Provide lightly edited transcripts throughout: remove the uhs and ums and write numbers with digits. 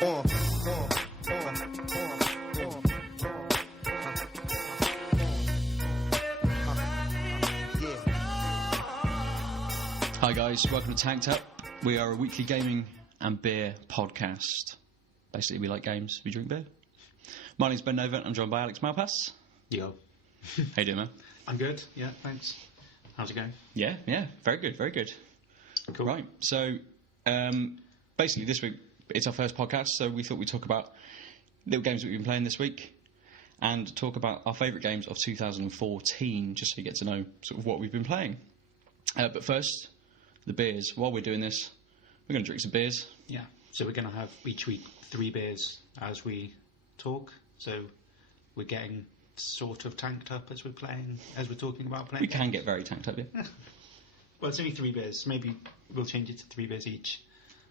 Hi guys, welcome to Tanked Up. We are a weekly gaming and beer podcast. Basically, we like games, we drink beer. My name's Ben Novant, I'm joined by Alex Malpass. Yo. How you doing, man? I'm good, yeah, thanks. How's it going? Yeah, very good, very good. Cool. Right, so basically this week it's our first podcast, so we thought we'd talk about little games that we've been playing this week and talk about our favourite games of 2014, just so you get to know sort of what we've been playing. But first, the beers. While we're doing this, we're going to drink some beers. Yeah, so we're going to have each week 3 beers as we talk, so we're getting sort of tanked up as we're playing, as we're talking about playing. We can get very tanked up, yeah. Well, it's only 3 beers. Maybe we'll change it to 3 beers each.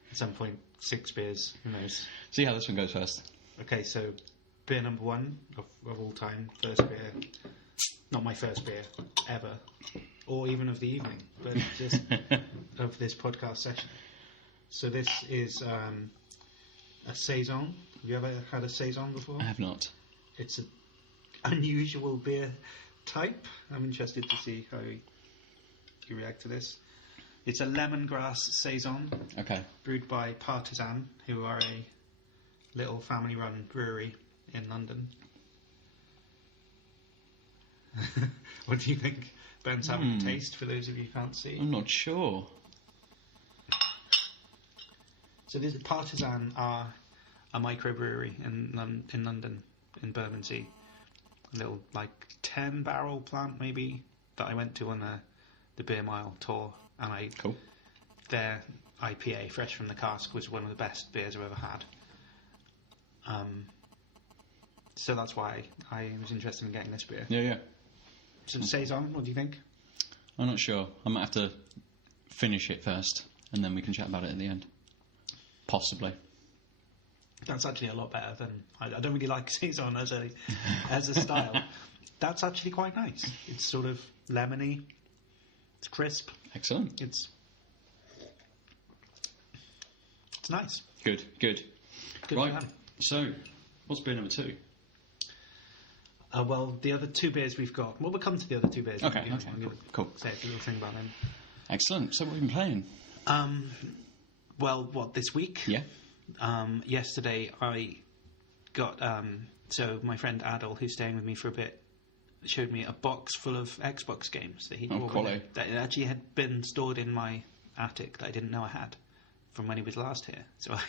At some point, 6 beers. Who knows? See how this one goes first. Okay, so beer number 1 of all time. First beer. Not my first beer ever, or even of the evening, but just of this podcast session. So this is a saison. Have you ever had a saison before? I have not. It's an unusual beer type. I'm interested to see how you react to this. It's a lemongrass saison. Okay. Brewed by Partisan, who are a little family-run brewery in London. What do you think? Ben's having a taste, for those of you who can't see. I'm not sure. So this Partisan are a microbrewery in London, in Bermondsey. A little, 10-barrel plant, maybe, that I went to on the Beer Mile tour. And Cool. Their IPA, fresh from the cask, was one of the best beers I've ever had. So that's why I was interested in getting this beer. Yeah. So saison, what do you think? I'm not sure. I might have to finish it first, and then we can chat about it at the end. Possibly. That's actually a lot better than... I don't really like saison as a style. That's actually quite nice. It's sort of lemony. It's crisp. Excellent. It's nice. Good. Good Right, man. so, what's beer number 2? Well, the other 2 beers we've got... Well, we'll come to the other 2 beers. Okay, cool. Say a little thing about them. Excellent. So what have you been playing? Well, this week? Yeah. Yesterday I got... so my friend Adel, who's staying with me for a bit, showed me a box full of Xbox games that he bought quality. that actually had been stored in my attic that I didn't know I had from when he was last here. So I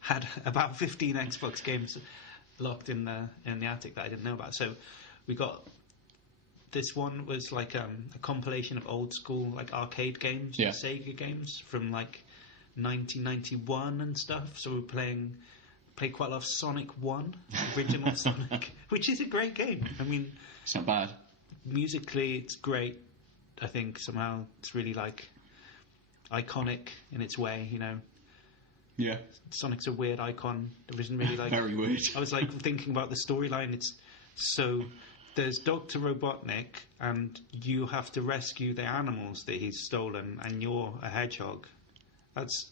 had about 15 Xbox games locked in the attic that I didn't know about. So we got... This one was like a compilation of old school arcade games, Sega games from 1991 and stuff. So we played quite a lot of Sonic 1, original Sonic, which is a great game. I mean, It's not bad. musically it's great. I think somehow it's really iconic in its way, you know. Yeah. Sonic's a weird icon. There isn't really Very weird. I was thinking about the storyline. It's so there's Dr. Robotnik, and you have to rescue the animals that he's stolen, and you're a hedgehog. That's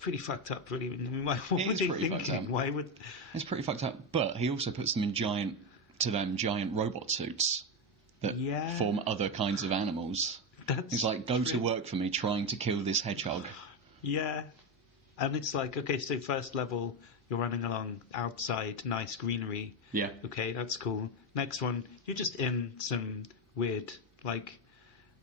pretty fucked up, really. I mean, what were they thinking? Why would... It's pretty fucked up, but he also puts them in giant robot suits that form other kinds of animals. He's like, go to work for me trying to kill this hedgehog. Yeah. And it's okay, so first level, you're running along outside, nice greenery. Yeah. Okay, that's cool. Next one, you're just in some weird,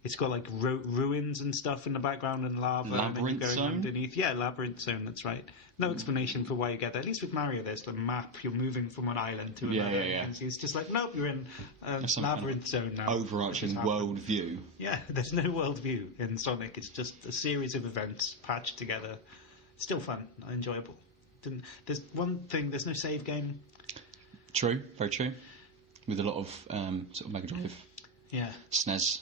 it's got ruins and stuff in the background and lava. Labyrinth and zone? Underneath. Yeah, labyrinth zone, that's right. No explanation for why you get there. At least with Mario, there's the map. You're moving from one island to another. Yeah. And it's just nope, you're in a labyrinth zone now. Overarching world view. Yeah, there's no world view in Sonic. It's just a series of events patched together. Still fun, enjoyable. There's one thing, there's no save game. True, very true. With a lot of sort of Mega Drive, SNES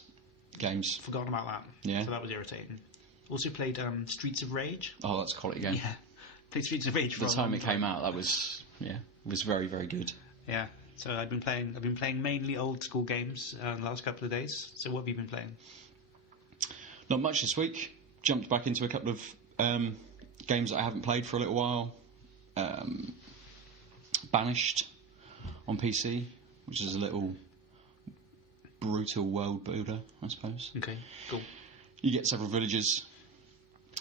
games. Forgotten about that. Yeah. So that was irritating. Also played Streets of Rage. Oh, that's a quality game. Yeah. Played Streets of Rage for the time it came out. That was very, very good. Yeah. So I've been playing mainly old school games the last couple of days. So what have you been playing? Not much this week. Jumped back into a couple of games that I haven't played for a little while. Banished on PC, which is a little brutal world builder, I suppose. Okay, cool. You get several villagers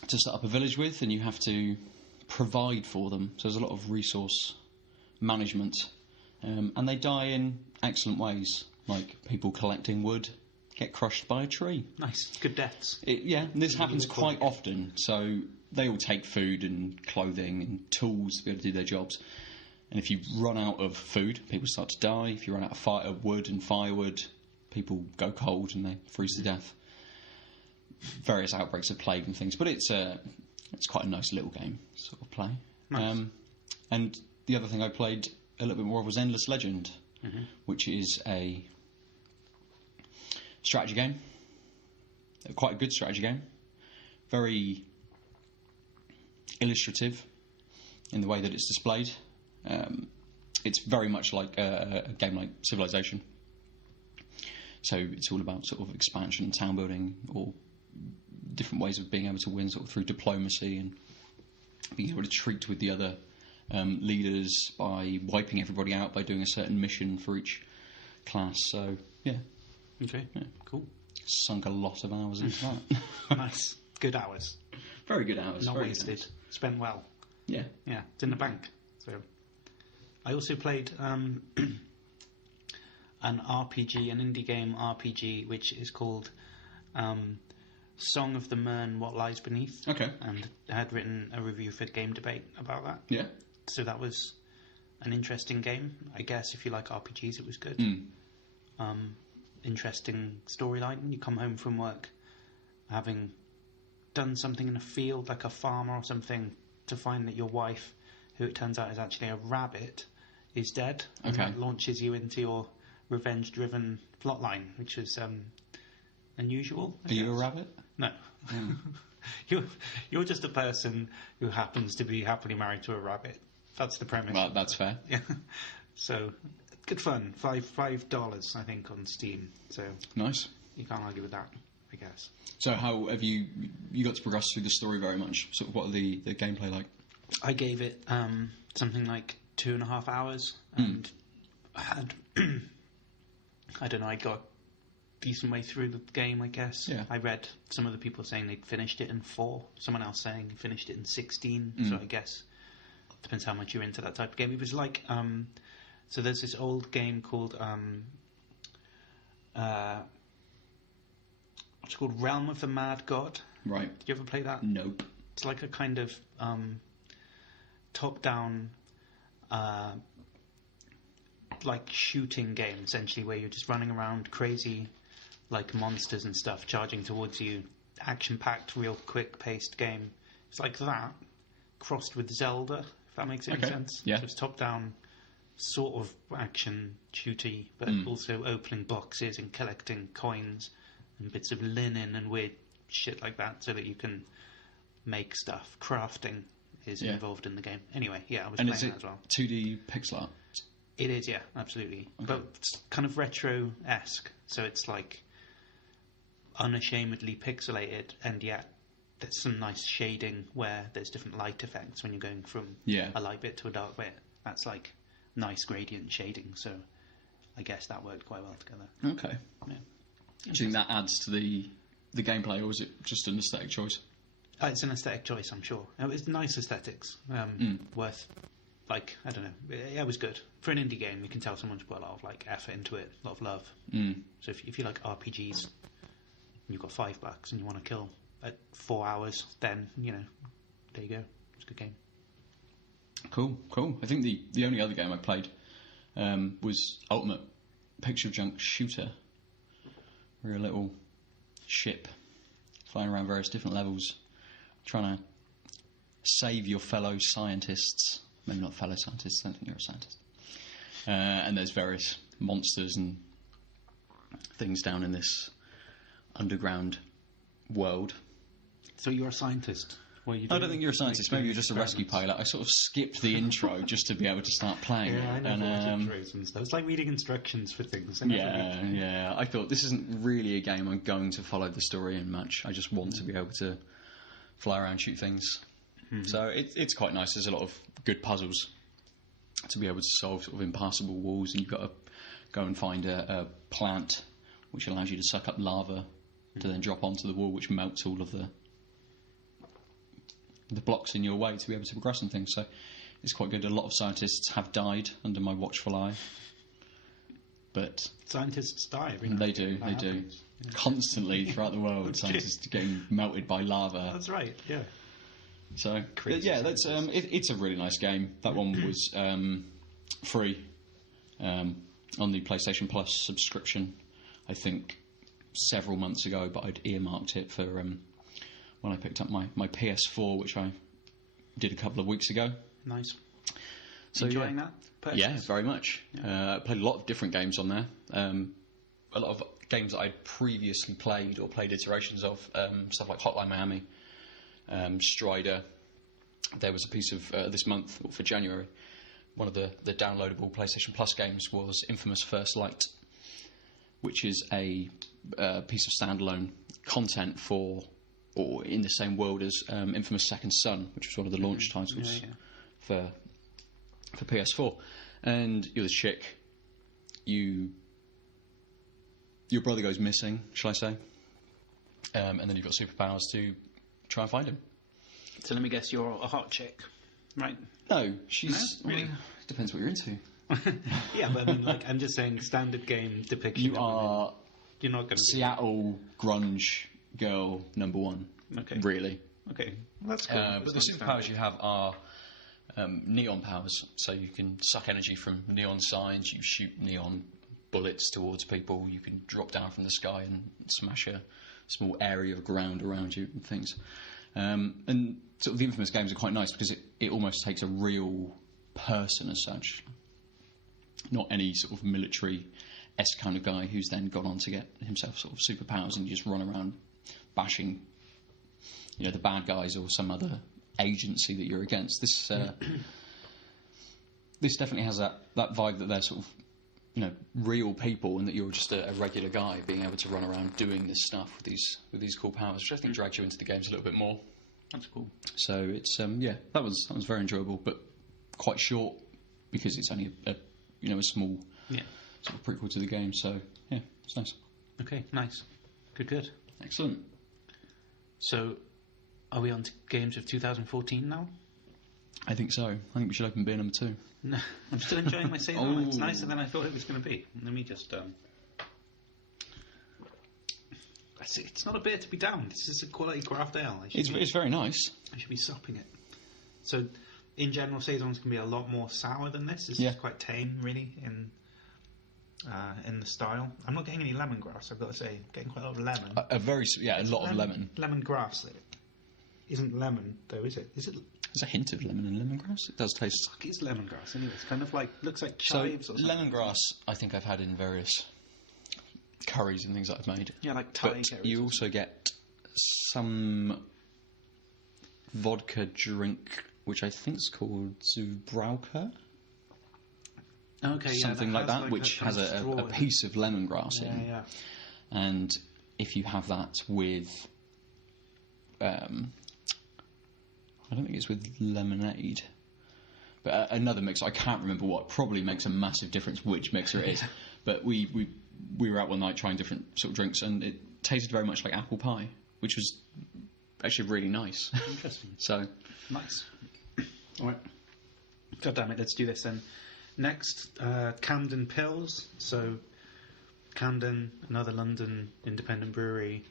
to start up a village with, and you have to provide for them. So there's a lot of resource management, and they die in excellent ways, like people collecting wood get crushed by a tree. Nice, good deaths. This happens quite often. So they all take food and clothing and tools to be able to do their jobs. And if you run out of food, people start to die. If you run out of wood and firewood, people go cold and they freeze to death. Various outbreaks of plague and things, but it's quite a nice little game to sort of play. Nice. And the other thing I played a little bit more of was Endless Legend, which is a strategy game, quite a good strategy game, very illustrative in the way that it's displayed. It's very much like a game like Civilization. So it's all about sort of expansion, town building, or different ways of being able to win sort of through diplomacy and being able to treat with the other leaders by wiping everybody out by doing a certain mission for each class. So, yeah. Okay, yeah. Cool. Sunk a lot of hours into that. Nice. Good hours. Very good hours. Not very wasted. Spent well. Yeah. Yeah, it's in the bank. So, I also played an RPG, an indie game RPG, which is called Song of the Mern, What Lies Beneath. Okay. And I had written a review for Game Debate about that. Yeah. So that was an interesting game. I guess if you like RPGs, it was good. Interesting storyline. You come home from work having done something in a field, like a farmer or something, to find that your wife, who it turns out is actually a rabbit, is dead. And that launches you into your revenge-driven plotline, which is unusual. Are you a rabbit? No. You're just a person who happens to be happily married to a rabbit. That's the premise. Well, that's fair. Yeah. So, good fun. $5, I think, on Steam. So nice. You can't argue with that, I guess. So how have you got to progress through the story very much? Sort of what are the gameplay like? I gave it something like 2.5 hours, and I had I don't know, I got decent way through the game, I guess. Yeah. I read some of the people saying they'd finished it in 4, someone else saying he finished it in 16, so I guess depends how much you're into that type of game. It was like so there's this old game called it's called Realm of the Mad God. Right. Did you ever play that? Nope. It's like a kind of top-down like shooting game, essentially, where you're just running around crazy like monsters and stuff charging towards you. Action-packed, real quick-paced game. It's like that crossed with Zelda, if that makes any sense. Yeah. So it's top-down sort of action shooty, but also opening boxes and collecting coins and bits of linen and weird shit like that so that you can make stuff. Crafting is involved in the game. Anyway, I was playing that as well. 2D pixel art? It is, yeah, absolutely. Okay. But it's kind of retro-esque, so it's like unashamedly pixelated, and yet there's some nice shading where there's different light effects when you're going from a light bit to a dark bit. That's like nice gradient shading, so I guess that worked quite well together. Okay. Yeah. Do you think that adds to the gameplay, or is it just an aesthetic choice? It's an aesthetic choice, I'm sure. It's nice aesthetics. Worth, like, I don't know. It was good. For an indie game, you can tell someone's put a lot of like effort into it, a lot of love. So if you like RPGs, and you've got $5 and you want to kill at 4 hours, then, there you go. It's a good game. Cool. I think the only other game I played was Ultimate Picture Junk Shooter. We're a little ship flying around various different levels, trying to save your fellow scientists. Maybe not fellow scientists, I don't think you're a scientist. And there's various monsters and things down in this underground world. So you're a scientist? I don't think you're a scientist. Maybe you're just a rescue pilot. I sort of skipped the intro just to be able to start playing. Yeah, I know. Intros and stuff. It's like reading instructions for things. Yeah. I thought this isn't really a game I'm going to follow the story in much. I just want to be able to fly around, shoot things. So it's quite nice. There's a lot of good puzzles to be able to solve sort of impassable walls, and you've got to go and find a plant which allows you to suck up lava to then drop onto the wall, which melts all of the blocks in your way to be able to progress and things. So it's quite good. A lot of scientists have died under my watchful eye, but Scientists die. they do. Yeah. Constantly throughout the world. Scientists getting melted by lava. That's right. Yeah. So that's it's a really nice game. That one was free on the PlayStation Plus subscription, I think, several months ago. But I'd earmarked it for when I picked up my PS4, which I did a couple of weeks ago. Nice. So enjoying that? Purchase? Yeah, very much. I played a lot of different games on there. A lot of games that I'd previously played or played iterations of, stuff like Hotline Miami, Strider. There was a piece of this month, or for January, one of the downloadable PlayStation Plus games was Infamous First Light, which is a piece of standalone content for, or in the same world as Infamous Second Son, which was one of the launch titles for PS4. And you're this chick, your brother goes missing, shall I say, and then you've got superpowers to try and find him. So let me guess, you're a hot chick, right? No, she's... No? Really? Depends what you're into. Yeah, but I mean, like, I'm just saying, standard game depiction. You are... You're not going to Seattle grunge girl number one. Okay. Really. Okay, well, that's cool. But the superpowers you have are neon powers, so you can suck energy from neon signs, you shoot neon bullets towards people, you can drop down from the sky and smash a small area of ground around you and things. And sort of the Infamous games are quite nice because it almost takes a real person as such, not any sort of military-esque kind of guy who's then gone on to get himself sort of superpowers and just run around bashing, the bad guys or some other agency that you're against. This this definitely has that vibe that they're sort of real people, and that you're just a regular guy being able to run around doing this stuff with these cool powers, which I think drags you into the games a little bit more. That's cool. So it's that was very enjoyable, but quite short because it's only a small sort of prequel to the game. So yeah, it's nice. Okay, nice, good, excellent. So, are we on to games of 2014 now? I think so. I think we should open beer number 2. No, I'm still enjoying my saison. It's nicer than I thought it was going to be. Let me just... It's not a beer to be down. This is a quality craft ale. It's very nice. I should be supping it. So, in general, saisons can be a lot more sour than this. This is quite tame, really, in the style. I'm not getting any lemongrass, I've got to say. I'm getting quite a lot of lemon. A lot of lemon. Lemongrass isn't lemon, though, is it? Is it? There's a hint of lemon in lemongrass. It does taste... Fuck, it's lemongrass, anyway. It's kind of like... Looks like chives or something. Lemongrass, I think I've had in various curries and things that I've made. Yeah, like Thai curries. But you also get some vodka drink, which I think is called Zubrauka. Okay, something like that, which has a piece of lemongrass in. Yeah. And if you have that with... I don't think it's with lemonade, but another mixer. I can't remember what. Probably makes a massive difference which mixer it is. But we were out one night trying different sort of drinks, and it tasted very much like apple pie, which was actually really nice. Interesting. So nice. All right. God damn it! Let's do this then. Next, Camden Pills. So, Camden, another London independent brewery.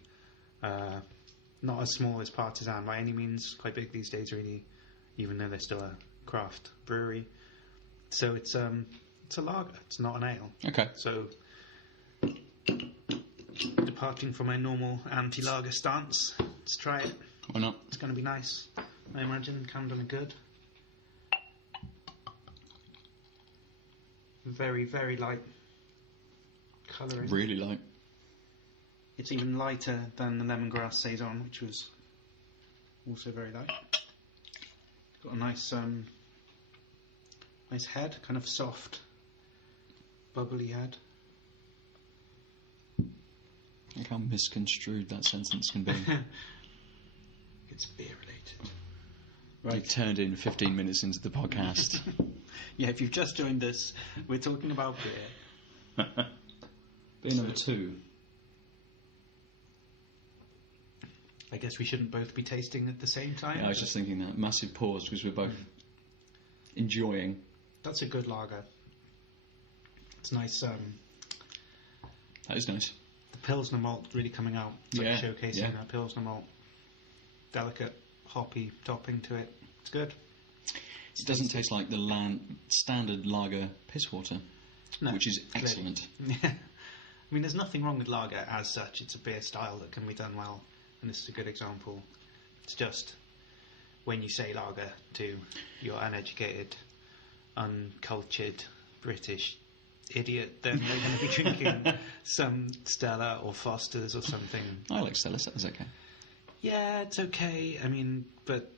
Not as small as Partisan by any means, quite big these days really, even though they're still a craft brewery. So it's a lager, it's not an ale. Okay. So, departing from my normal anti-lager stance, let's try it. Why not? It's going to be nice. I imagine Camden are good. Very, very light colouring. Really light. It's even lighter than the lemongrass saison, which was also very light. Got a nice, nice head, kind of soft, bubbly head. Look how misconstrued that sentence can be. It's beer related. You've turned in 15 minutes into the podcast. Yeah, if you've just joined us, we're talking about beer. Beer number 2. I guess we shouldn't both be tasting at the same time. Yeah, I was just thinking that. Massive pause because we're both enjoying. That's a good lager. It's nice. That is nice. The Pilsner malt really coming out. It's like showcasing that Pilsner malt. Delicate, hoppy topping to it. It's good. It doesn't taste like the standard lager piss water, which is excellent. Yeah. I mean, there's nothing wrong with lager as such. It's a beer style that can be done well, and this is a good example. It's just when you say lager to your uneducated, uncultured British idiot, then they're going to be drinking some Stella or Foster's or something. I like Stella. Stella's okay. Yeah, it's okay. I mean, but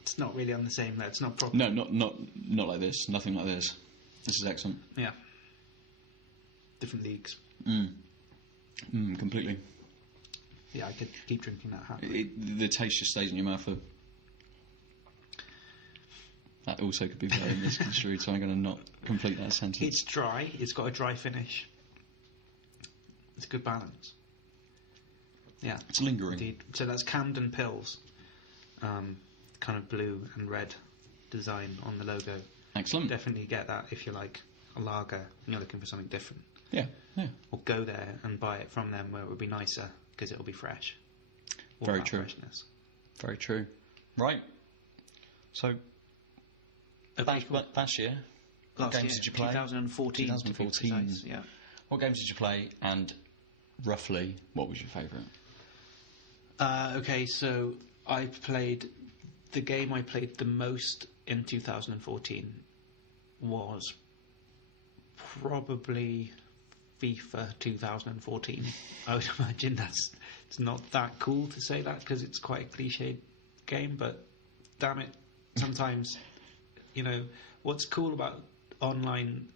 it's not really on the same level. It's not proper. No, not like this. Nothing like this. This is excellent. Yeah. Different leagues. Completely. Yeah, I could keep drinking that happily. The taste just stays in your mouth for... That also could be very misconstrued, so I'm going to not complete that sentence. It's dry. It's got a dry finish. It's a good balance. Yeah. It's lingering. Indeed. So that's Camden Pills. Kind of blue and red design on the logo. Excellent. Definitely get that if you like a lager and you're looking for something different. Yeah. Or go there and buy it from them where it would be nicer because it'll be fresh. All Very about true. Freshness. Very true. Right. So, last year, what games did you play? 2014. 2014. Yeah. What games did you play, and roughly, what was your favourite? Okay, so the game I played the most in 2014 was probably FIFA 2014. I would imagine it's not that cool to say that because it's quite a cliched game, but damn it, sometimes, what's cool about online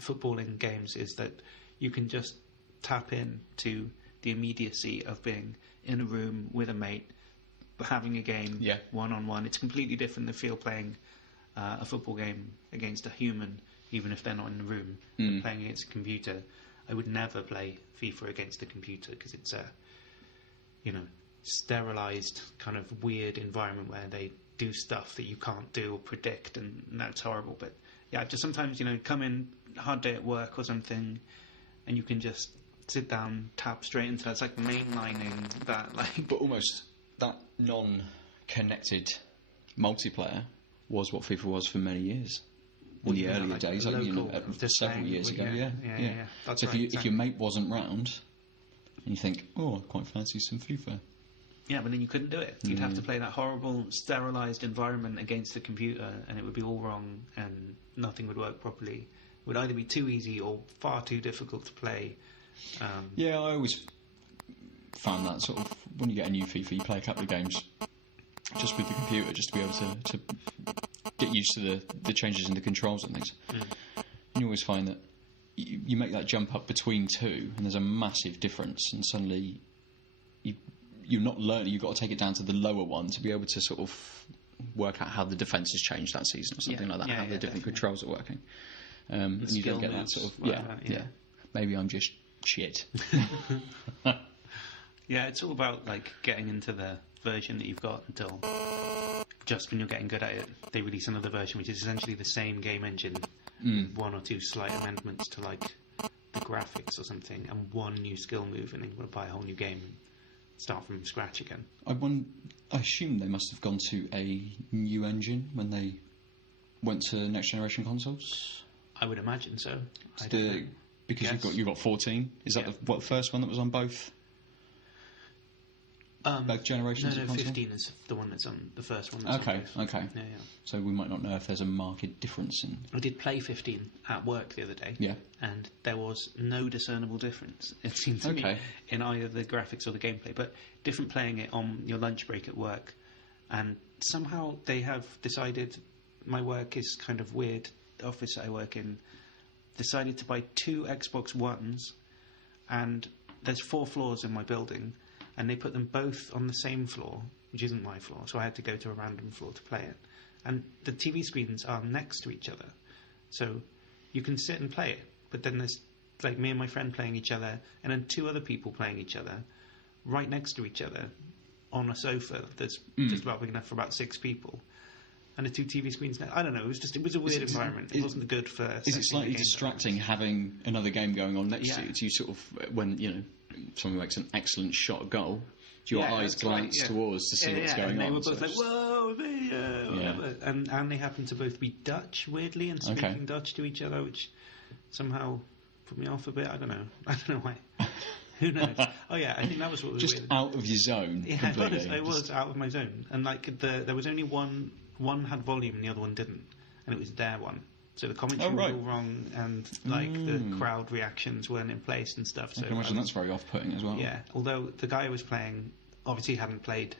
footballing games is that you can just tap into the immediacy of being in a room with a mate, having a game one-on-one. It's completely different to feel playing a football game against a human, even if they're not in the room, than playing against a computer. I would never play FIFA against a computer because it's a, sterilised kind of weird environment where they do stuff that you can't do or predict, and that's horrible. But yeah, just sometimes, come in, hard day at work or something, and you can just sit down, tap straight into that. It's like mainlining that, like. But almost that non-connected multiplayer was what FIFA was for many years. In the earlier days, several years ago, yeah. That's so right, if your mate wasn't round, and you think, I quite fancy some FIFA. Yeah, but then you couldn't do it. You'd have to play that horrible, sterilised environment against the computer, and it would be all wrong, and nothing would work properly. It would either be too easy or far too difficult to play. I always found that sort of, when you get a new FIFA, you play a couple of games just with the computer, just to be able to get used to the changes in the controls and things. And you always find that you make that jump up between two, and there's a massive difference, and suddenly you're not learning. You've got to take it down to the lower one to be able to sort of work out how the defence has changed that season or something like that, how the different controls are working. And you don't get that sort of maybe I'm just shit. Yeah, it's all about like getting into the version that you've got until just when you're getting good at it, they release another version which is essentially the same game engine, one or two slight amendments to like the graphics or something, and one new skill move, and then you've got to buy a whole new game and start from scratch again. I assume they must have gone to a new engine when they went to next generation consoles. I would imagine so. Because you've got 14. Is that the first one that was on both? Both generations of console? 15 is the one that's on the first one. That's okay. Yeah. So we might not know if there's a marked difference in. I did play 15 at work the other day. Yeah. And there was no discernible difference, it seemed to me, in either the graphics or the gameplay. But different playing it on your lunch break at work, and somehow they have decided. My work is kind of weird. The office I work in decided to buy 2 Xbox Ones, and there's 4 floors in my building. and they put them both on the same floor, which isn't my floor, so I had to go to a random floor to play it. And the TV screens are next to each other, so you can sit and play it, but then there's like me and my friend playing each other, and then 2 other people playing each other right next to each other on a sofa that's just about big enough for about 6 people. And the 2 TV screens now. I don't know. It was a weird environment. It wasn't good for. Is it slightly distracting having another game going on next to you? Do you sort of, when someone makes an excellent shot goal, do your eyes glance towards to see what's going on? They were both like, "Whoa, whatever." And they happened to both be Dutch, weirdly, and speaking Dutch to each other, which somehow put me off a bit. I don't know why. Who knows? Oh yeah, I think that was what was just weird. Out of your zone. Yeah, completely. it was out of my zone, and like there was only one had volume and the other one didn't, and it was their one. So the commentary was all wrong, and like the crowd reactions weren't in place and stuff. So I can imagine that's very off-putting as well. Yeah, although the guy I was playing obviously hadn't played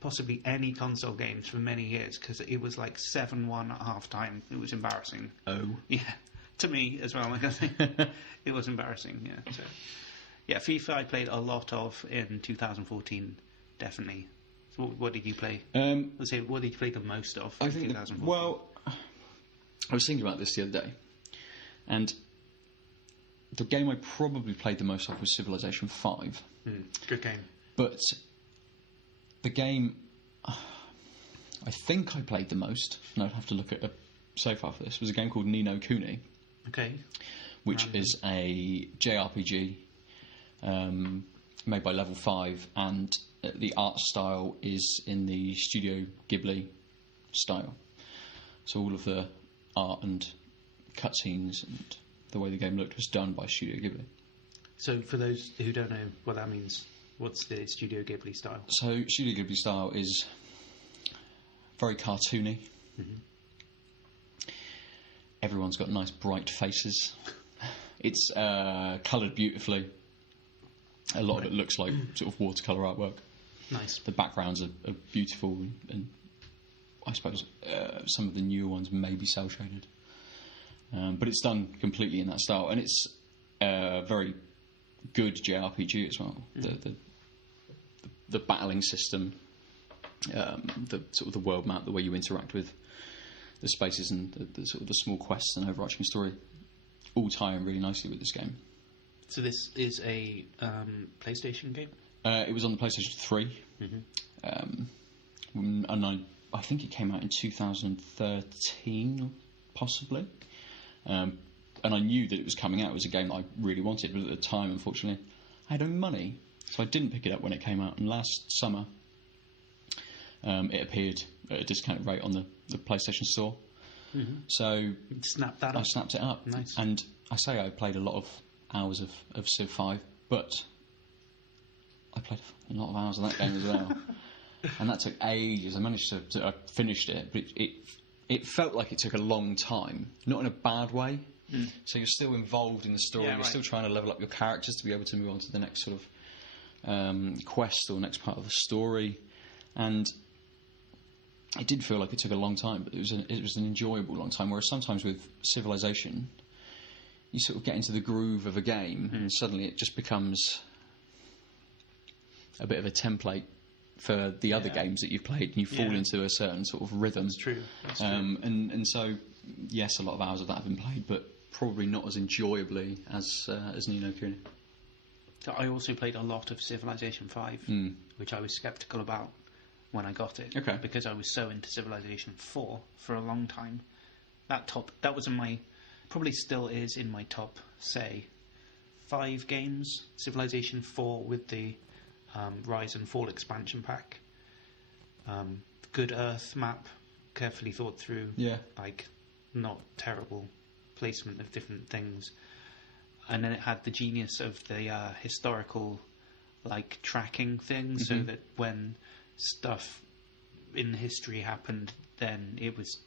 possibly any console games for many years, because it was like 7-1 at half time. It was embarrassing. Oh. Yeah, to me as well. Like I think it was embarrassing. Yeah. So yeah, FIFA I played a lot of in 2014, definitely. So what did you play? Let's say, what did you play the most of in 2014? Well, I was thinking about this the other day, and the game I probably played the most of was Civilization 5. Good game. But the game I think I played the most, and I'd have to look at so far for this, was a game called Ni no Kuni. Okay. Which is a JRPG made by Level 5, and the art style is in the Studio Ghibli style. So all of the art and cutscenes and the way the game looked was done by Studio Ghibli. So for those who don't know what that means, what's the Studio Ghibli style? So Studio Ghibli style is very cartoony. Everyone's got nice bright faces. It's coloured beautifully. A lot of it looks like sort of watercolour artwork. Nice. The backgrounds are beautiful, and I suppose some of the newer ones may be cel shaded, but it's done completely in that style, and it's a very good JRPG as well. The battling system, the sort of the world map, the way you interact with the spaces, and the sort of the small quests and overarching story, all tie in really nicely with this game. So this is a PlayStation game? It was on the PlayStation 3, and I think it came out in 2013, possibly. And I knew that it was coming out. It was a game that I really wanted, but at the time, unfortunately, I had no money, so I didn't pick it up when it came out. And last summer, it appeared at a discounted rate on the PlayStation Store. So you snapped that up. I snapped it up. Nice. And I say I played a lot of hours of Civ 5, but I played a lot of hours of that game as well. And that took ages. I managed to I finished it, but it felt like it took a long time, not in a bad way. So you're still involved in the story. You're still trying to level up your characters to be able to move on to the next sort of quest or next part of the story. And it did feel like it took a long time, but it was an enjoyable long time. Whereas sometimes with Civilization, you sort of get into the groove of a game, and suddenly it just becomes a bit of a template for the other games that you've played, and you fall into a certain sort of rhythm. That's true. And so, yes, a lot of hours of that have been played, but probably not as enjoyably as Ni no Kuni. So I also played a lot of Civilization 5, which I was sceptical about when I got it, because I was so into Civilization 4 for a long time. That was in my, probably still is in my top, say, 5 games. Civilization 4 with the Rise and Fall expansion pack. Good Earth map, carefully thought through. Like, not terrible placement of different things. And then it had the genius of the historical, like, tracking thing, so that when stuff in history happened, then it was,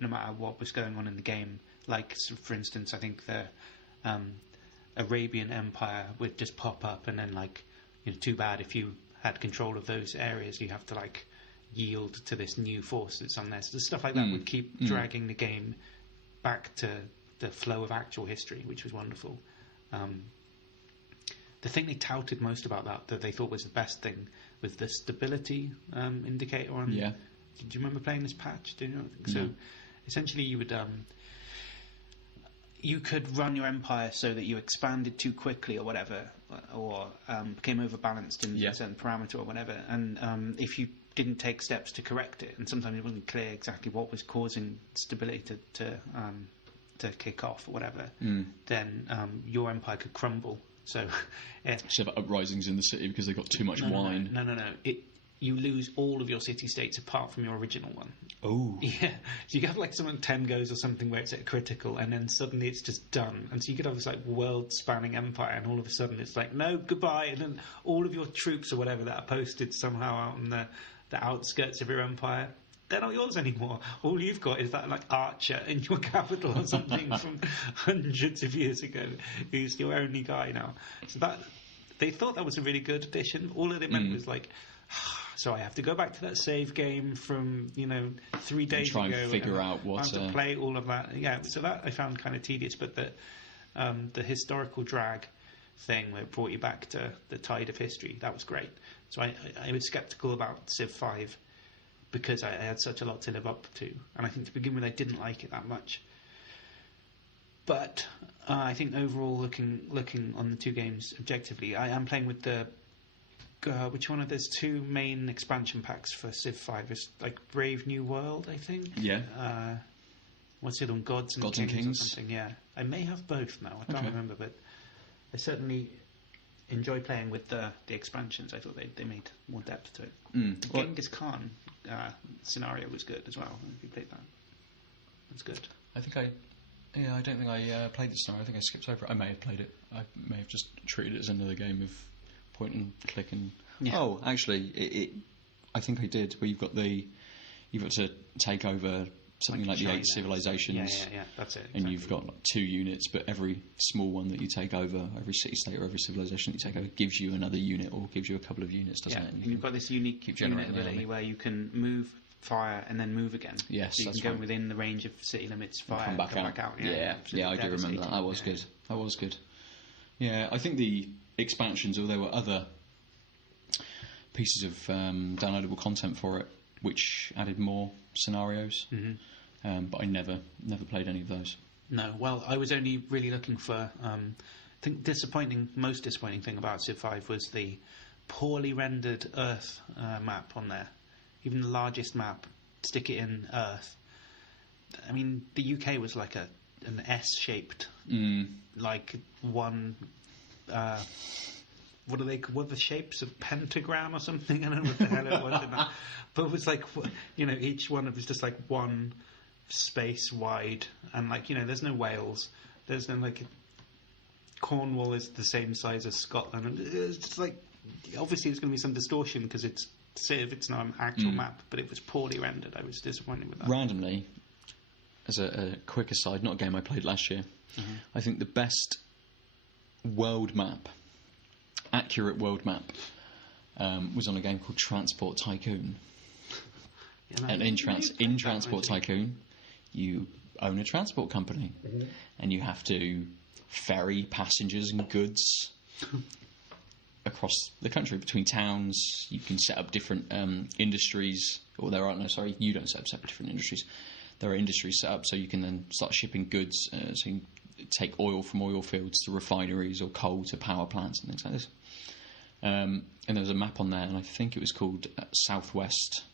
no matter what was going on in the game, like, so for instance, I think the Arabian Empire would just pop up, and then, like, too bad if you had control of those areas, you have to, like, yield to this new force that's on there. So stuff like that would keep dragging the game back to the flow of actual history, which was wonderful. the thing they touted most about that they thought was the best thing was the stability indicator on. Yeah. Did you remember playing this patch? Did you know? No. So essentially, you could run your empire so that you expanded too quickly or whatever, or became overbalanced in a certain parameter or whatever. And if you didn't take steps to correct it, and sometimes it wasn't clear exactly what was causing stability to kick off or whatever, then your empire could crumble. So, So about uprisings in the city because they got too much wine. No. You lose all of your city-states apart from your original one. Oh. Yeah. So you have like something 10 goes or something where it's at critical, and then suddenly it's just done. And so you could have this like world-spanning empire, and all of a sudden it's like, no, goodbye. And then all of your troops or whatever that are posted somehow out on the outskirts of your empire, they're not yours anymore. All you've got is that like archer in your capital or something from hundreds of years ago, who's your only guy now. So that they thought that was a really good addition. All that it meant was like, so I have to go back to that save game from 3 days ago and try and figure out what I have to play all of that. Yeah, so that I found kind of tedious, but the historical drag thing where it brought you back to the tide of history, that was great. So I was sceptical about Civ 5 because I had such a lot to live up to, and I think to begin with I didn't like it that much. But I think overall, looking on the two games objectively, I am playing with the which one of those two main expansion packs for Civ 5 is like Brave New World, I think. Yeah. What's it on? Gods and Kings or something. Yeah, I may have both now. I can't remember, but I certainly enjoy playing with the expansions. I thought they made more depth to it. The Genghis Khan scenario was good as well. If you played that, that's good. I don't think I played this scenario. I think I skipped over it. I may have played it. I may have just treated it as another game of point and click and... Yeah. Oh, actually, I think I did, where you've got to take over something like the 8 civilizations. Yeah, that's it. Exactly. And you've got like 2 units, but every small one that you take over, every city-state or every civilization that you take over gives you another unit or gives you a couple of units, doesn't it? And you've got this unique unit ability where you can move, fire, and then move again. Yes, so you can go within the range of city limits, fire, come back out. Yeah, I do remember that. That was good. That was good. Yeah, I think the expansions, or there were other pieces of downloadable content for it which added more scenarios, but I never played any of those. No, well, I was only really looking for I think most disappointing thing about Civ 5 was the poorly rendered Earth map on there. Even the largest map, stick it in Earth. I mean, the UK was like an S-shaped, like one. What are the shapes of pentagram or something? I don't know what the hell it was. But it was like, each one was just like one space wide, and like there's no Wales, there's no like Cornwall is the same size as Scotland, and it's just like obviously there's going to be some distortion because it's Civ, it's not an actual map, but it was poorly rendered. I was disappointed with that. Randomly, as a quick aside, not a game I played last year, I think the best world map, accurate world map, was on a game called Transport Tycoon. And in Transport Tycoon, you own a transport company, and you have to ferry passengers and goods across the country between towns. You can set up different industries, or you don't set up different industries. There are industries set up, so you can then start shipping goods. So you can take oil from oil fields to refineries, or coal to power plants and things like this. And there was a map on there, and I think it was called Southwest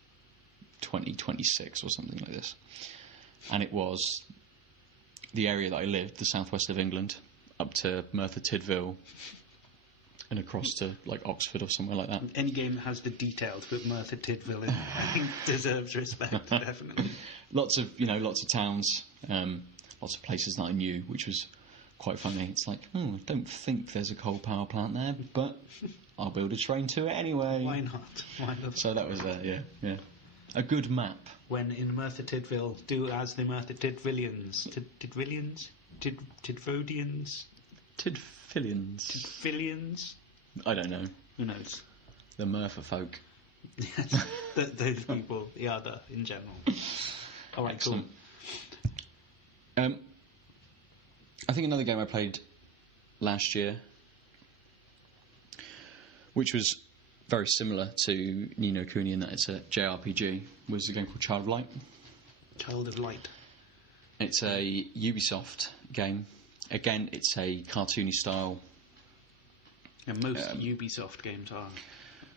2026 or something like this. And it was the area that I lived, the southwest of England, up to Merthyr Tydfil and across to like Oxford or somewhere like that. Any game that has the detail to put Merthyr Tydfil in, I think deserves respect, definitely. Lots of towns, lots of places that I knew, which was quite funny. It's like, I don't think there's a coal power plant there, but I'll build a train to it anyway. Why not? So that was yeah. A good map. When in Merthyr Tydfil, do as the Merthyr Tydfilians. Tydvodians? Tydfilians? I don't know. Who knows? The Merthyr folk. Yes, those people, the other, in general. All right, excellent. Cool. I think another game I played last year which was very similar to Ni no Kuni in that it's a JRPG, was a game called Child of Light. Child of Light. It's a Ubisoft game. Again, it's a cartoony style. And most Ubisoft games are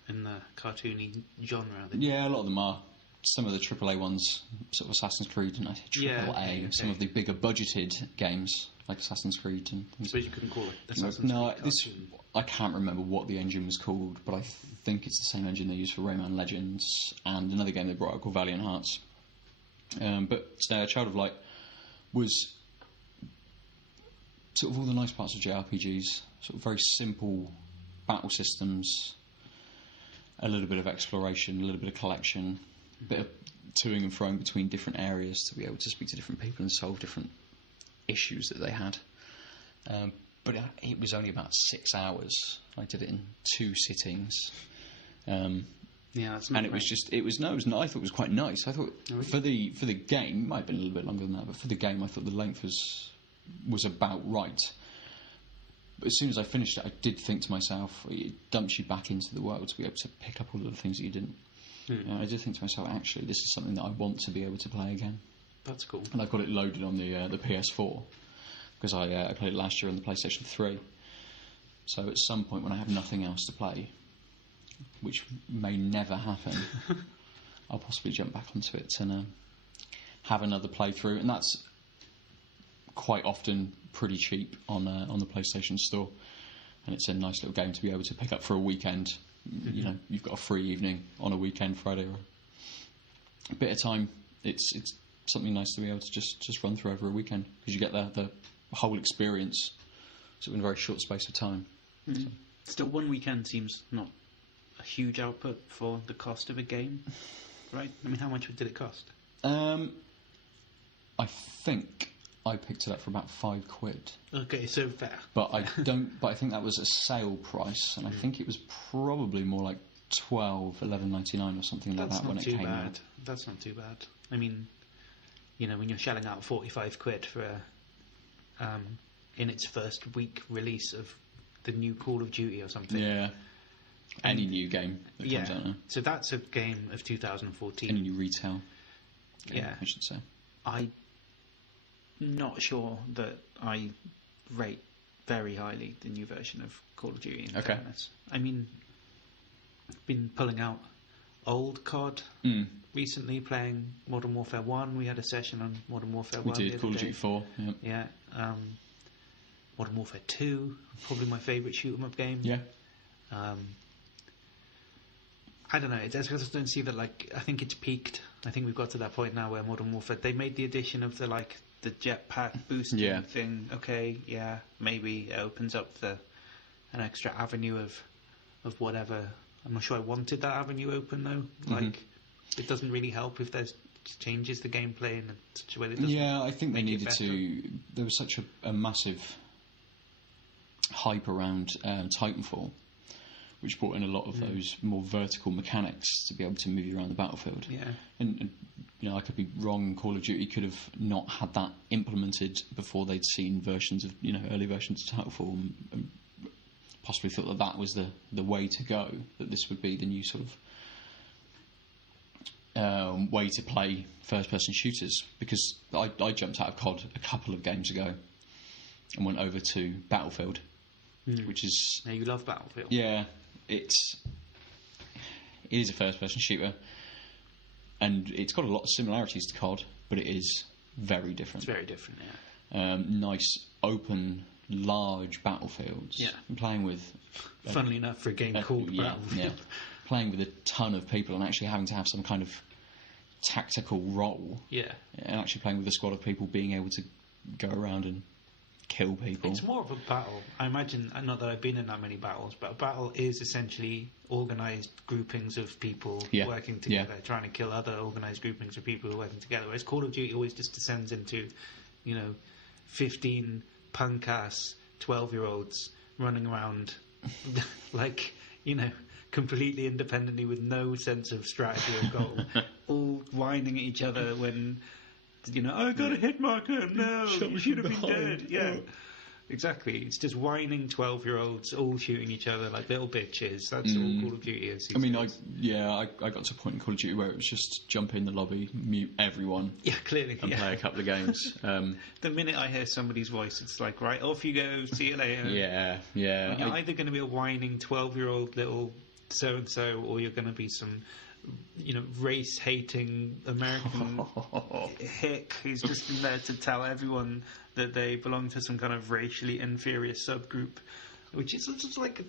in the cartoony genre. Yeah, a lot of them are. Some of the AAA ones, sort of Assassin's Creed and AAA, okay. some of the bigger budgeted games like Assassin's Creed and things. I suppose you couldn't call it Assassin's Creed. This I can't remember what the engine was called, but I think it's the same engine they use for Rayman Legends and another game they brought out called Valiant Hearts. But Child of Light was sort of all the nice parts of JRPGs, sort of very simple battle systems, a little bit of exploration, a little bit of collection, a bit of toing and froing between different areas to be able to speak to different people and solve different issues that they had. But it was only about 6 hours. I did it in 2 sittings. Yeah, that's not and it was just, I thought it was quite nice. I thought for the game, it might have been a little bit longer than that, but for the game, I thought the length was about right. But as soon as I finished it, I did think to myself, it dumps you back into the world to be able to pick up all of the things that you didn't. I did think to myself, actually, this is something that I want to be able to play again. That's cool. And I've got it loaded on the PS4 because I played it last year on the PlayStation 3. So at some point when I have nothing else to play, which may never happen, I'll possibly jump back onto it and have another playthrough. And that's quite often pretty cheap on the PlayStation Store, and it's a nice little game to be able to pick up for a weekend. You know, you've got a free evening on a weekend, Friday or a bit of time. It's something nice to be able to just run through over a weekend because you get the whole experience sort of in a very short space of time. So. Still, one weekend seems not a huge output for the cost of a game, right? I mean, how much did it cost? I think I picked it up for about £5. Okay, so fair. But I think that was a sale price, and I think it was probably more like $11.99 or something like that when it came out. That's not too bad. I mean, you know, when you're shelling out £45 for in its first week release of the new Call of Duty or something. Yeah. Any new game that comes out now. So that's a game of 2014. Any new retail game, yeah. I should say. I'm not sure that I rate very highly the new version of Call of Duty, in fairness. I mean, I've been pulling out old COD recently, playing Modern Warfare 1. We had a session on Modern Warfare 1. We did, Call of Duty 4. Yeah. Modern Warfare 2, probably my favourite shoot-'em-up game. Yeah. I don't know, I just don't see that, like, I think it's peaked. I think we've got to that point now where Modern Warfare, they made the addition of the jetpack boosting thing. Okay, yeah, maybe it opens up an extra avenue of whatever. I'm not sure I wanted that avenue open though. Like, it doesn't really help if there's changes the gameplay in such a way that doesn't. Yeah, I think they needed to. There was such a massive hype around Titanfall, which brought in a lot of those more vertical mechanics to be able to move you around the battlefield. Yeah. And you know, I could be wrong. Call of Duty could have not had that implemented before they'd seen versions of, you know, early versions of Titanfall, and possibly thought that was the way to go. That this would be the new sort of way to play first-person shooters. Because I jumped out of COD a couple of games ago and went over to Battlefield, which is. Now you love Battlefield. Yeah. It is a first-person shooter, and it's got a lot of similarities to COD, but it is very different. It's very different, yeah. Nice, open, large battlefields. Yeah. I'm playing with... Funnily enough, for a game called Battlefield. Yeah. Playing with a ton of people and actually having to have some kind of tactical role. Yeah. And actually playing with a squad of people, being able to go around and kill people. It's more of a battle. I imagine, not that I've been in that many battles, but a battle is essentially organised groupings of people working together, trying to kill other organised groupings of people who are working together. Whereas Call of Duty always just descends into, 15 punk-ass 12-year-olds running around like, completely independently with no sense of strategy or goal, all whining at each other when... I got a hit marker. No, you should have been dead. Yeah, exactly. It's just whining 12-year-olds all shooting each other like little bitches. That's all Call of Duty is. I mean, I got to a point in Call of Duty where it was just jump in the lobby, mute everyone, Yeah, clearly. and play a couple of games. The minute I hear somebody's voice, it's like, right, off you go, see you later. Yeah. You're either going to be a whining 12-year-old little so-and-so, or you're going to be some, race-hating American hick who's just there to tell everyone that they belong to some kind of racially inferior subgroup, which is just like,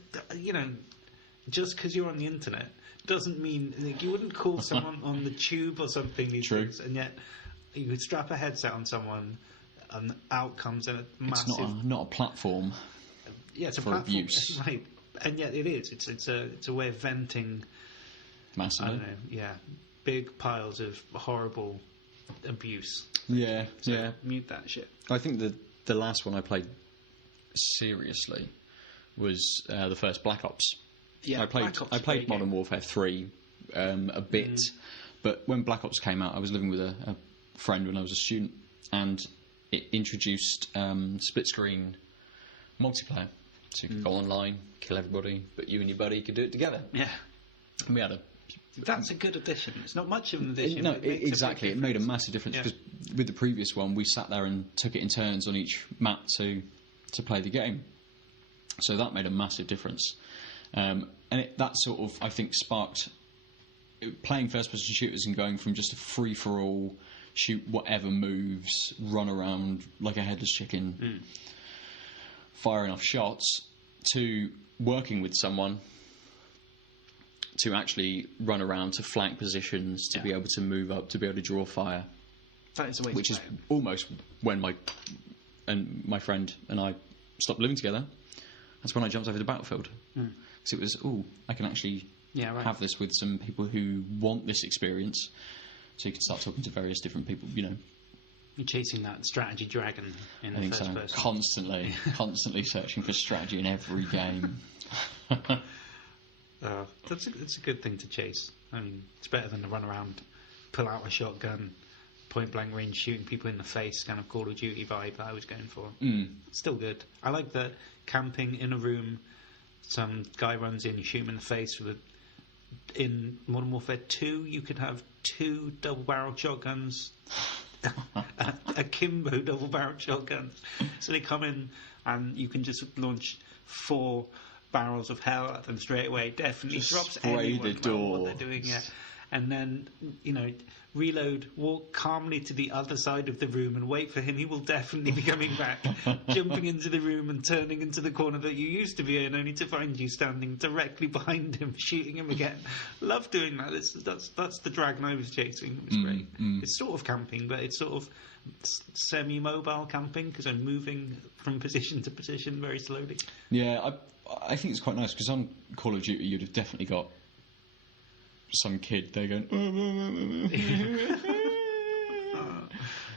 just because you're on the internet doesn't mean, like, you wouldn't call someone on the tube or something these True. days, and yet you could strap a headset on someone and out comes a massive... It's not a platform. Yeah, it's a for platform, abuse. right? And yet it is. It's a way of venting. Massively. I don't know. Yeah, big piles of horrible abuse. Yeah, So yeah. mute that shit. I think the last one I played seriously was the first Black Ops. Yeah, I played Modern Warfare 3 a bit, but when Black Ops came out, I was living with a friend when I was a student, and it introduced split screen multiplayer. So you could go online, kill everybody, but you and your buddy could do it together. Yeah, And we had a that's a good addition. It's not much of an addition. no, but it makes exactly. A big It made a difference. massive difference Yeah. because with the previous one, we sat there and took it in turns on each map to play the game. So that made a massive difference, and that sort of, I think, sparked playing first-person shooters and going from just a free-for-all, shoot whatever moves, run around like a headless chicken, firing off shots, to working with someone to actually run around to flank positions, to be able to move up, to be able to draw fire. That is the way Which to is play it. almost when my friend and I stopped living together. That's when I jumped over the battlefield. Because it was, I can actually have this with some people who want this experience. So you can start talking to various different people, You're chasing that strategy dragon in I the think first so. person. Constantly searching for strategy in every game. It's a good thing to chase. I mean, it's better than to run around, pull out a shotgun, point blank range, shooting people in the face, kind of Call of Duty vibe that I was going for. Still good. I like the camping in a room. Some guy runs in, you shoot him in the face with in Modern Warfare 2, you could have 2 double-barrel shotguns, akimbo double-barrel shotguns. So they come in, and you can just launch 4 barrels of hell at them straight away. Definitely Just drops spray anyone the no matter door. what they're doing. Yeah, and then reload, walk calmly to the other side of the room and wait for him. He will definitely be coming back, jumping into the room and turning into the corner that you used to be in, only to find you standing directly behind him, shooting him again. Love doing that. That's the dragon I was chasing. It was great. It's sort of camping, but it's sort of semi-mobile camping because I'm moving from position to position very slowly. Yeah, I think it's quite nice because on Call of Duty you'd have definitely got some kid there going.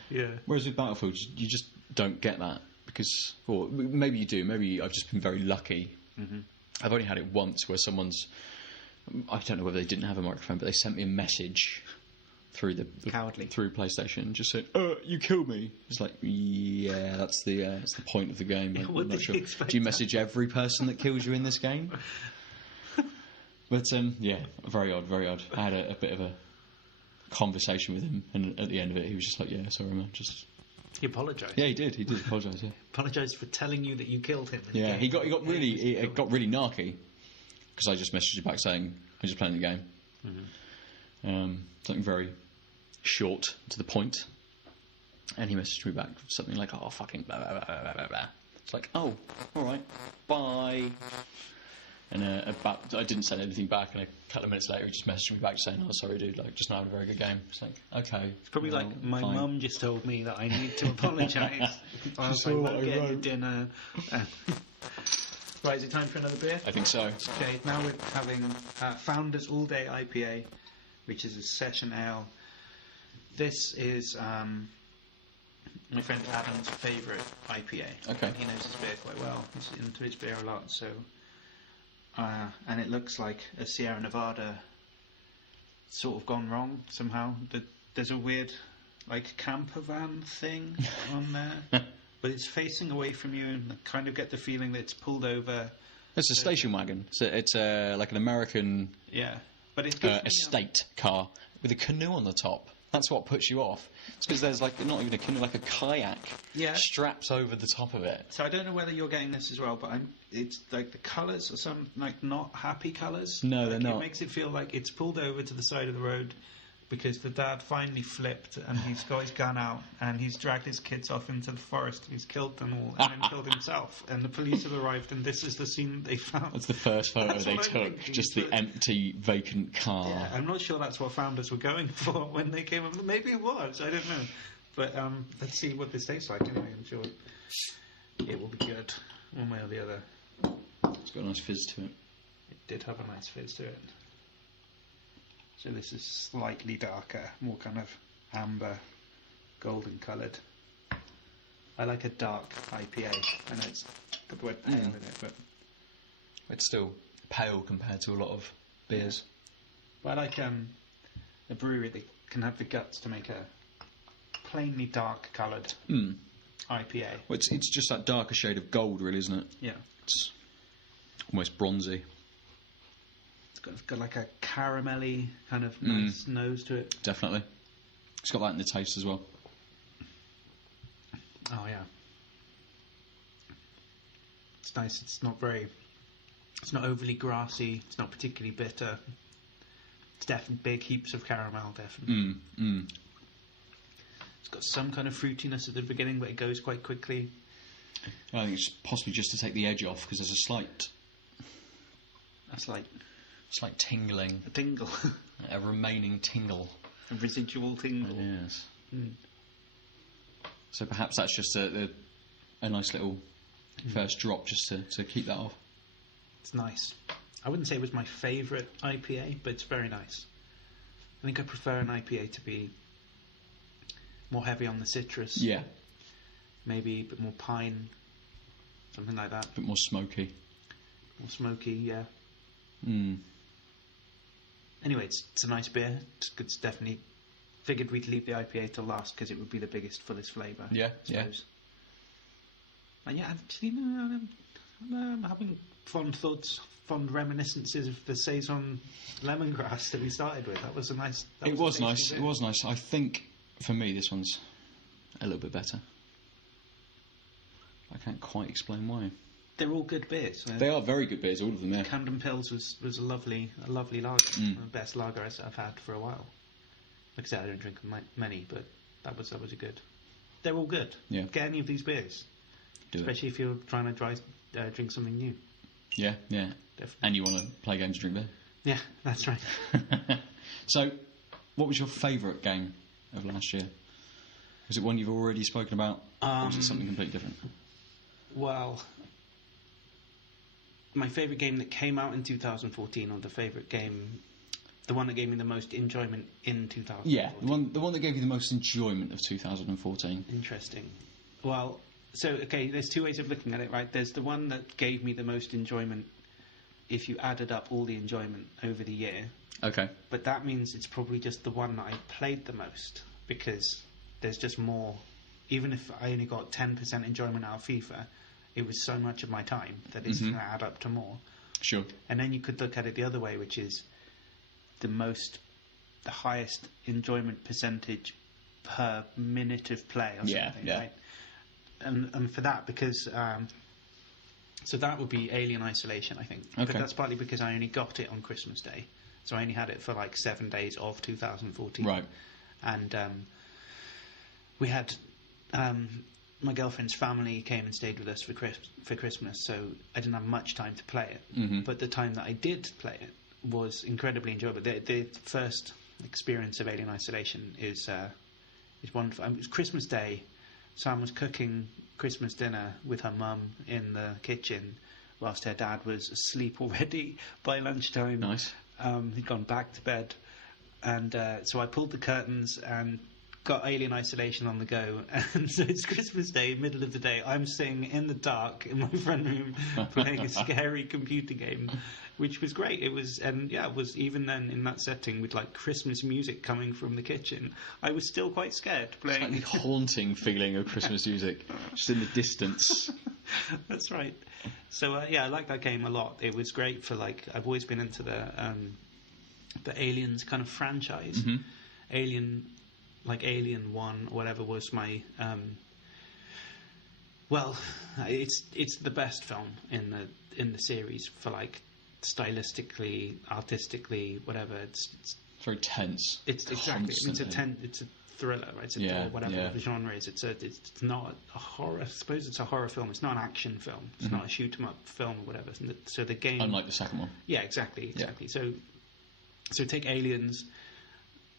Yeah. Whereas with Battlefield, you just don't get that because, or maybe you do. Maybe I've just been very lucky. I've only had it once where someone's. I don't know whether they didn't have a microphone, but they sent me a message through Cowardly. through PlayStation, just saying, "You killed me." It's like, yeah, that's the point of the game. I'm What not did sure. you expect? Do you message every person that kills you in this game? But yeah, very odd, very odd. I had a bit of a conversation with him, and at the end of it, he was just like, "Yeah, sorry, man, just." He apologised. Yeah, he did apologise. Yeah, Apologised for telling you that you killed him. yeah. He got really narky because I just messaged him back saying I'm just playing the game. Something very short to the point, and he messaged me back something like, "Oh, fucking blah blah blah blah blah blah." It's like, "Oh, all right, bye." And I didn't send anything back, and a couple of minutes later, he just messaged me back saying, "Oh, sorry, dude, like just not having a very good game." It's like, okay, It's probably well, like my fine. mum just told me that I need to apologise. I was saw like, what "We'll I get you wrote." dinner." Right, is it time for another beer? I think so. Okay, now we're having Founders All Day IPA, which is a session ale. This is my friend Adam's favourite IPA. Okay. He knows his beer quite well. He's into his beer a lot, so. And it looks like a Sierra Nevada sort of gone wrong somehow. There's a weird, like, camper van thing on there. but it's facing away from you, and I kind of get the feeling that it's pulled over. It's a station wagon. So it's like an American Yeah, but it gives me, estate car with a canoe on the top. That's what puts you off. It's because there's like not even a canoe, like a kayak strapped over the top of it. So I don't know whether you're getting this as well, but it's like the colours are some like not happy colours. No, like, they're not. It makes it feel like it's pulled over to the side of the road because the dad finally flipped and he's got his gun out and he's dragged his kids off into the forest. He's killed them all and then killed himself. And the police have arrived and this is the scene they found. That's the first photo That's they what I'm took. thinking. Just the empty, vacant car. Yeah, I'm not sure that's what founders were going for when they came up. Maybe it was. I don't know. But let's see what this tastes like anyway. I'm sure it will be good one way or the other. It's got a nice fizz to it. It did have a nice fizz to it. So this is slightly darker, more kind of amber, golden coloured. I like a dark IPA. I know it's got the word pale in it, but It's still pale compared to a lot of beers. I like a brewery that can have the guts to make a plainly dark coloured IPA. Well, it's just that darker shade of gold, really, isn't it? Yeah. It's almost bronzy. It's got like a caramelly kind of nice nose to it. Definitely. It's got that in the taste as well. Oh yeah. It's nice. It's not overly grassy. It's not particularly bitter. It's definitely big heaps of caramel, definitely. It's got some kind of fruitiness at the beginning, but it goes quite quickly. I think it's possibly just to take the edge off because there's a slight tingling. A tingle. A remaining tingle. A residual tingle. Yes. So perhaps that's just a nice little first drop just to keep that off. It's nice. I wouldn't say it was my favourite IPA, but it's very nice. I think I prefer an IPA to be more heavy on the citrus. Yeah. Maybe a bit more pine, something like that. A bit more smoky. More smoky, yeah. Mm. Anyway, it's a nice beer. It's definitely figured we'd leave the IPA till last because it would be the biggest, fullest flavour. Yeah, I suppose. And yeah, actually, I'm having fond thoughts, fond reminiscences of the Saison lemongrass that we started with. That was a nice. It was nice. It was nice. I think for me this one's a little bit better. I can't quite explain why. They're all good beers. They are very good beers, all of them. Yeah. Camden Pills was a lovely lager, the best lager I've had for a while. Like I said, I don't drink many, but that was a good. They're all good. Yeah. Get any of these beers, especially if you're trying to drink something new. Yeah, yeah. Definitely. And you want to play games, drink beer. Yeah, that's right. So, what was your favourite game of last year? Was it one you've already spoken about, or was it something completely different? Well, my favourite game that came out in 2014, or the favourite game, the one that gave me the most enjoyment in 2014. Yeah, the one that gave you the most enjoyment of 2014. Interesting. Well, so, okay, there's two ways of looking at it, right? There's the one that gave me the most enjoyment if you added up all the enjoyment over the year. Okay. But that means it's probably just the one that I played the most, because there's just more. Even if I only got 10% enjoyment out of FIFA, it was so much of my time that it's going to add up to more. Sure. And then you could look at it the other way, which is the highest enjoyment percentage per minute of play or something, right? And for that, because so that would be Alien Isolation, I think. Okay. But that's partly because I only got it on Christmas Day, so I only had it for like 7 days of 2014. Right. And we had my girlfriend's family came and stayed with us for Christmas, so I didn't have much time to play it. Mm-hmm. But the time that I did play it was incredibly enjoyable. The first experience of Alien Isolation is wonderful. It was Christmas Day. Sam was cooking Christmas dinner with her mum in the kitchen, whilst her dad was asleep already by lunchtime. Nice. He'd gone back to bed, and so I pulled the curtains and got Alien Isolation on the go, and so it's Christmas Day, middle of the day. I'm sitting in the dark in my front room playing a scary computer game, which was great. It was, and yeah, it was even then in that setting with like Christmas music coming from the kitchen. I was still quite scared playing. Slightly haunting feeling of Christmas music, just in the distance. That's right. So yeah, I like that game a lot. It was great for like I've always been into the Aliens kind of franchise. Mm-hmm. Alien 1 or whatever was my well, it's the best film in the series for like stylistically, artistically, whatever. It's very tense. It's exactly. It's a thriller, right? Or whatever the genre is. It's not a horror. I suppose it's a horror film. It's not an action film. It's not a shoot 'em up film or whatever. So the game, unlike the second one. Yeah, exactly. Yeah. So take Aliens,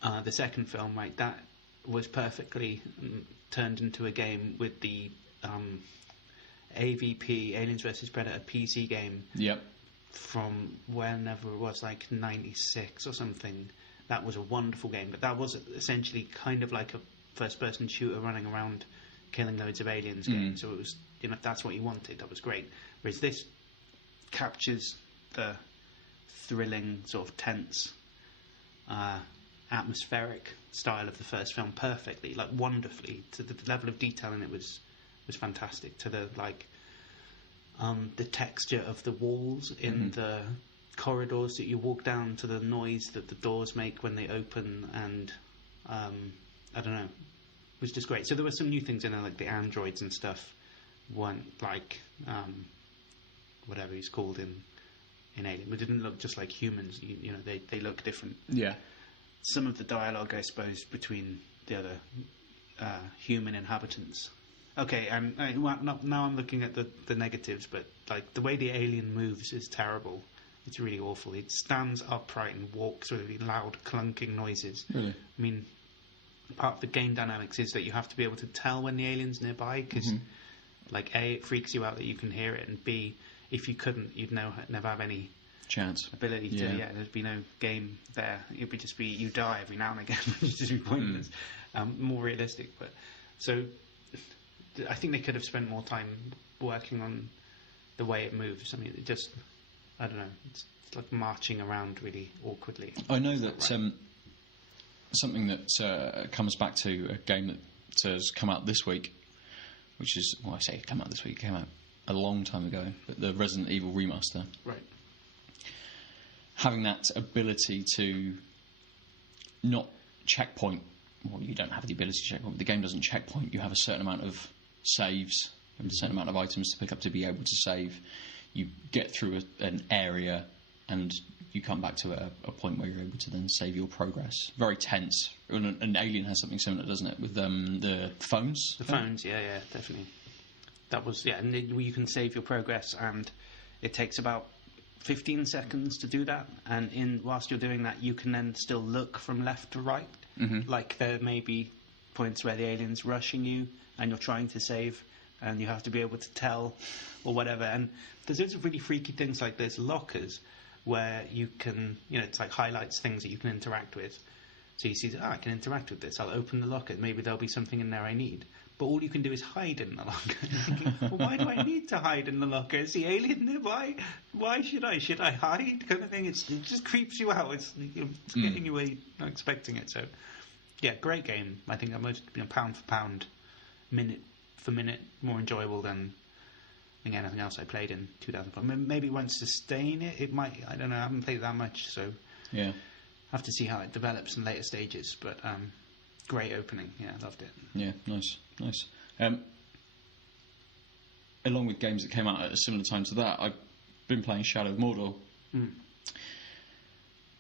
the second film, right? That was perfectly turned into a game with the AVP, Aliens vs Predator PC game. Yep. From whenever it was, like 96 or something. That was a wonderful game, but that was essentially kind of like a first-person shooter running around killing loads of aliens game. So it was, if that's what you wanted, that was great. Whereas this captures the thrilling, sort of tense, atmospheric style of the first film perfectly, like wonderfully. To the level of detail in it was fantastic. To the the texture of the walls in the corridors that you walk down, to the noise that the doors make when they open, and I don't know, it was just great. So there were some new things in there, like the androids and stuff weren't like whatever he's called in Alien, but didn't look just like humans. They look different. Yeah. Some of the dialogue, I suppose, between the other human inhabitants. Okay, now I'm looking at the negatives, but like the way the alien moves is terrible. It's really awful. It stands upright and walks with really loud clunking noises. Really? I mean, part of the game dynamics is that you have to be able to tell when the alien's nearby, because like A, it freaks you out that you can hear it, and B, if you couldn't, you'd never have any chance, ability to. Yeah, there'd be no game there. It would just be you die every now and again, which would just be pointless. More realistic, but so I think they could have spent more time working on the way it moves. I mean, it just, I don't know, it's like marching around really awkwardly. I know that something that comes back to a game that has come out this week, which is, well, I say it came out this week, it came out a long time ago, but the Resident Evil remaster. Right. Having that ability to not checkpoint, well, you don't have the ability to checkpoint, but the game doesn't checkpoint. You have a certain amount of saves, a certain amount of items to pick up to be able to save. You get through an area and you come back to a point where you're able to then save your progress. Very tense. And Alien has something similar, doesn't it, with the phones? The phones, yeah, definitely. That was, and you can save your progress, and it takes about 15 seconds to do that, and whilst you're doing that, you can then still look from left to right. Like there may be points where the alien's rushing you and you're trying to save, and you have to be able to tell or whatever. And there's loads of really freaky things, like there's lockers where you can, it's like highlights things that you can interact with. So you see, I can interact with this, I'll open the locker, maybe there'll be something in there I need. But all you can do is hide in the locker. Thinking, well, why do I need to hide in the locker? Is the alien nearby? Why should I? Should I hide? Kind of thing. It just creeps you out. It's getting you where you're not expecting it. So, yeah, great game. I think that most, pound for pound, minute for minute, more enjoyable than anything else I played in 2005. Maybe it won't sustain it. It might. I don't know. I haven't played that much, so yeah, I have to see how it develops in later stages. But great opening. Yeah, I loved it. Yeah, nice. Along with games that came out at a similar time to that, I've been playing Shadow of Mordor, and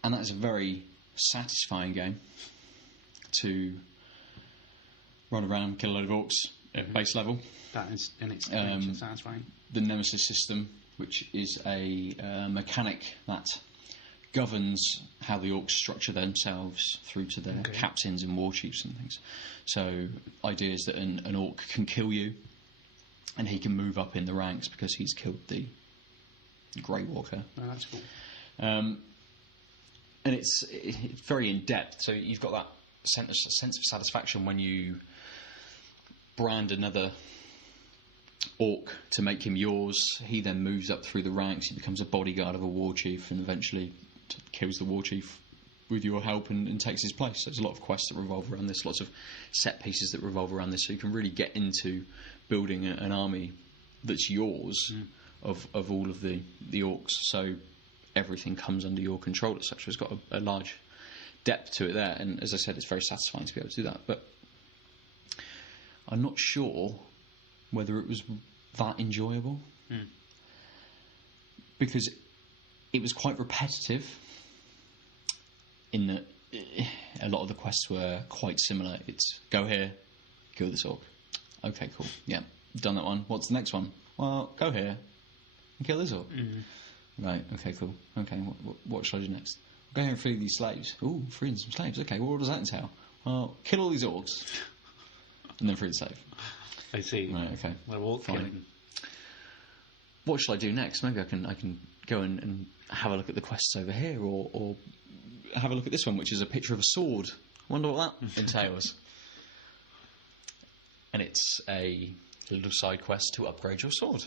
that is a very satisfying game to run around and kill a load of orcs at base level. That is in its nature satisfying. The Nemesis system, which is a mechanic that governs how the orcs structure themselves through to their captains and war chiefs and things. So, idea is that an orc can kill you, and he can move up in the ranks because he's killed the Grey Walker. Oh, that's cool. And it's very in depth. So you've got that sense of satisfaction when you brand another orc to make him yours. He then moves up through the ranks. He becomes a bodyguard of a war chief, and eventually kills the war chief with your help and takes his place. So there's a lot of quests that revolve around this, lots of set pieces that revolve around this, so you can really get into building an army that's yours of all of the orcs. So everything comes under your control, etc. It's got a large depth to it there, and as I said, it's very satisfying to be able to do that. But I'm not sure whether it was that enjoyable, because it was quite repetitive in that a lot of the quests were quite similar. It's go here, kill this orc. Okay, cool. Yeah, done that one. What's the next one? Well, go here and kill this orc. Right, okay, cool. Okay, what should I do next? Go here and free these slaves. Ooh, freeing some slaves. Okay, well, what does that entail? Well, kill all these orcs and then free the slave. I see. Right, okay. They're all killing. What shall I do next? Maybe I can go and have a look at the quests over here, or have a look at this one, which is a picture of a sword. I wonder what that entails. And it's a little side quest to upgrade your sword.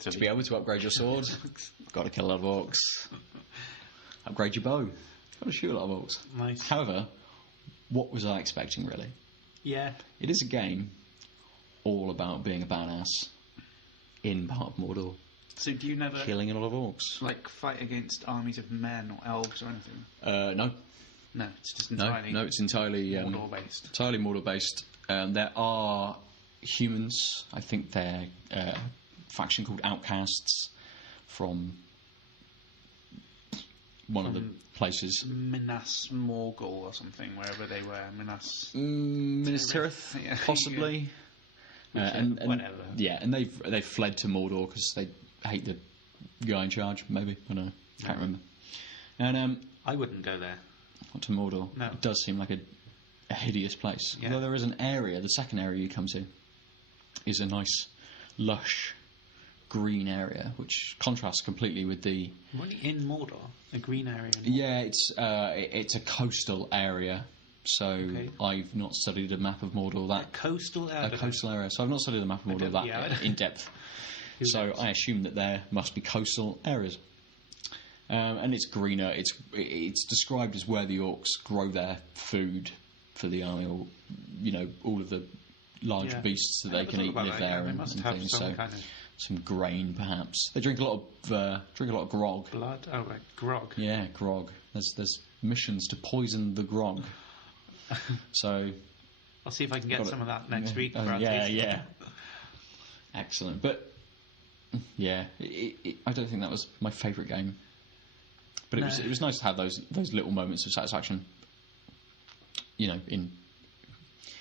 So to be able to upgrade your sword, you've got to kill a lot of orcs. Upgrade your bow. You've got to shoot a lot of orcs. Nice. However, what was I expecting, really? Yeah. It is a game all about being a badass in part of Mordor. So do you never killing a lot of orcs? like fight against armies of men or elves or anything? No. No, it's just entirely No, it's entirely Mordor based. Entirely Mordor based. There are humans. I think they're a faction called Outcasts from one of the places. Minas Morgul or something, wherever they were. Minas Tirith, Yeah. possibly. And whatever. Yeah, and they've fled to Mordor because they hate the guy in charge. Maybe, I don't know. Can't remember. And I wouldn't go there. not to Mordor. No. It does seem like a hideous place. Yeah. Although there is an area, the second area you come to, is a nice, lush, green area, which contrasts completely with the. Really in Mordor, a green area. Yeah, it's a coastal area. So Okay. I've not studied a map of Mordor that Coastal area. a coastal area. So I've not studied a map of Mordor that in depth. So I assume that there must be coastal areas, and it's greener. It's described as where the orcs grow their food for the army, or all of the large Yeah. beasts that I they never can thought eat about live that, yeah. there They and must have things. some So kind of some grain, perhaps. They drink a lot of grog. blood. Oh, right, grog. Yeah, grog. There's missions to poison the grog. So I'll see if I can get Got it. some of that next Yeah. week. Oh, for our yeah, taste. yeah. Excellent. But yeah, I don't think that was my favourite game. But No. it was nice to have those little moments of satisfaction. In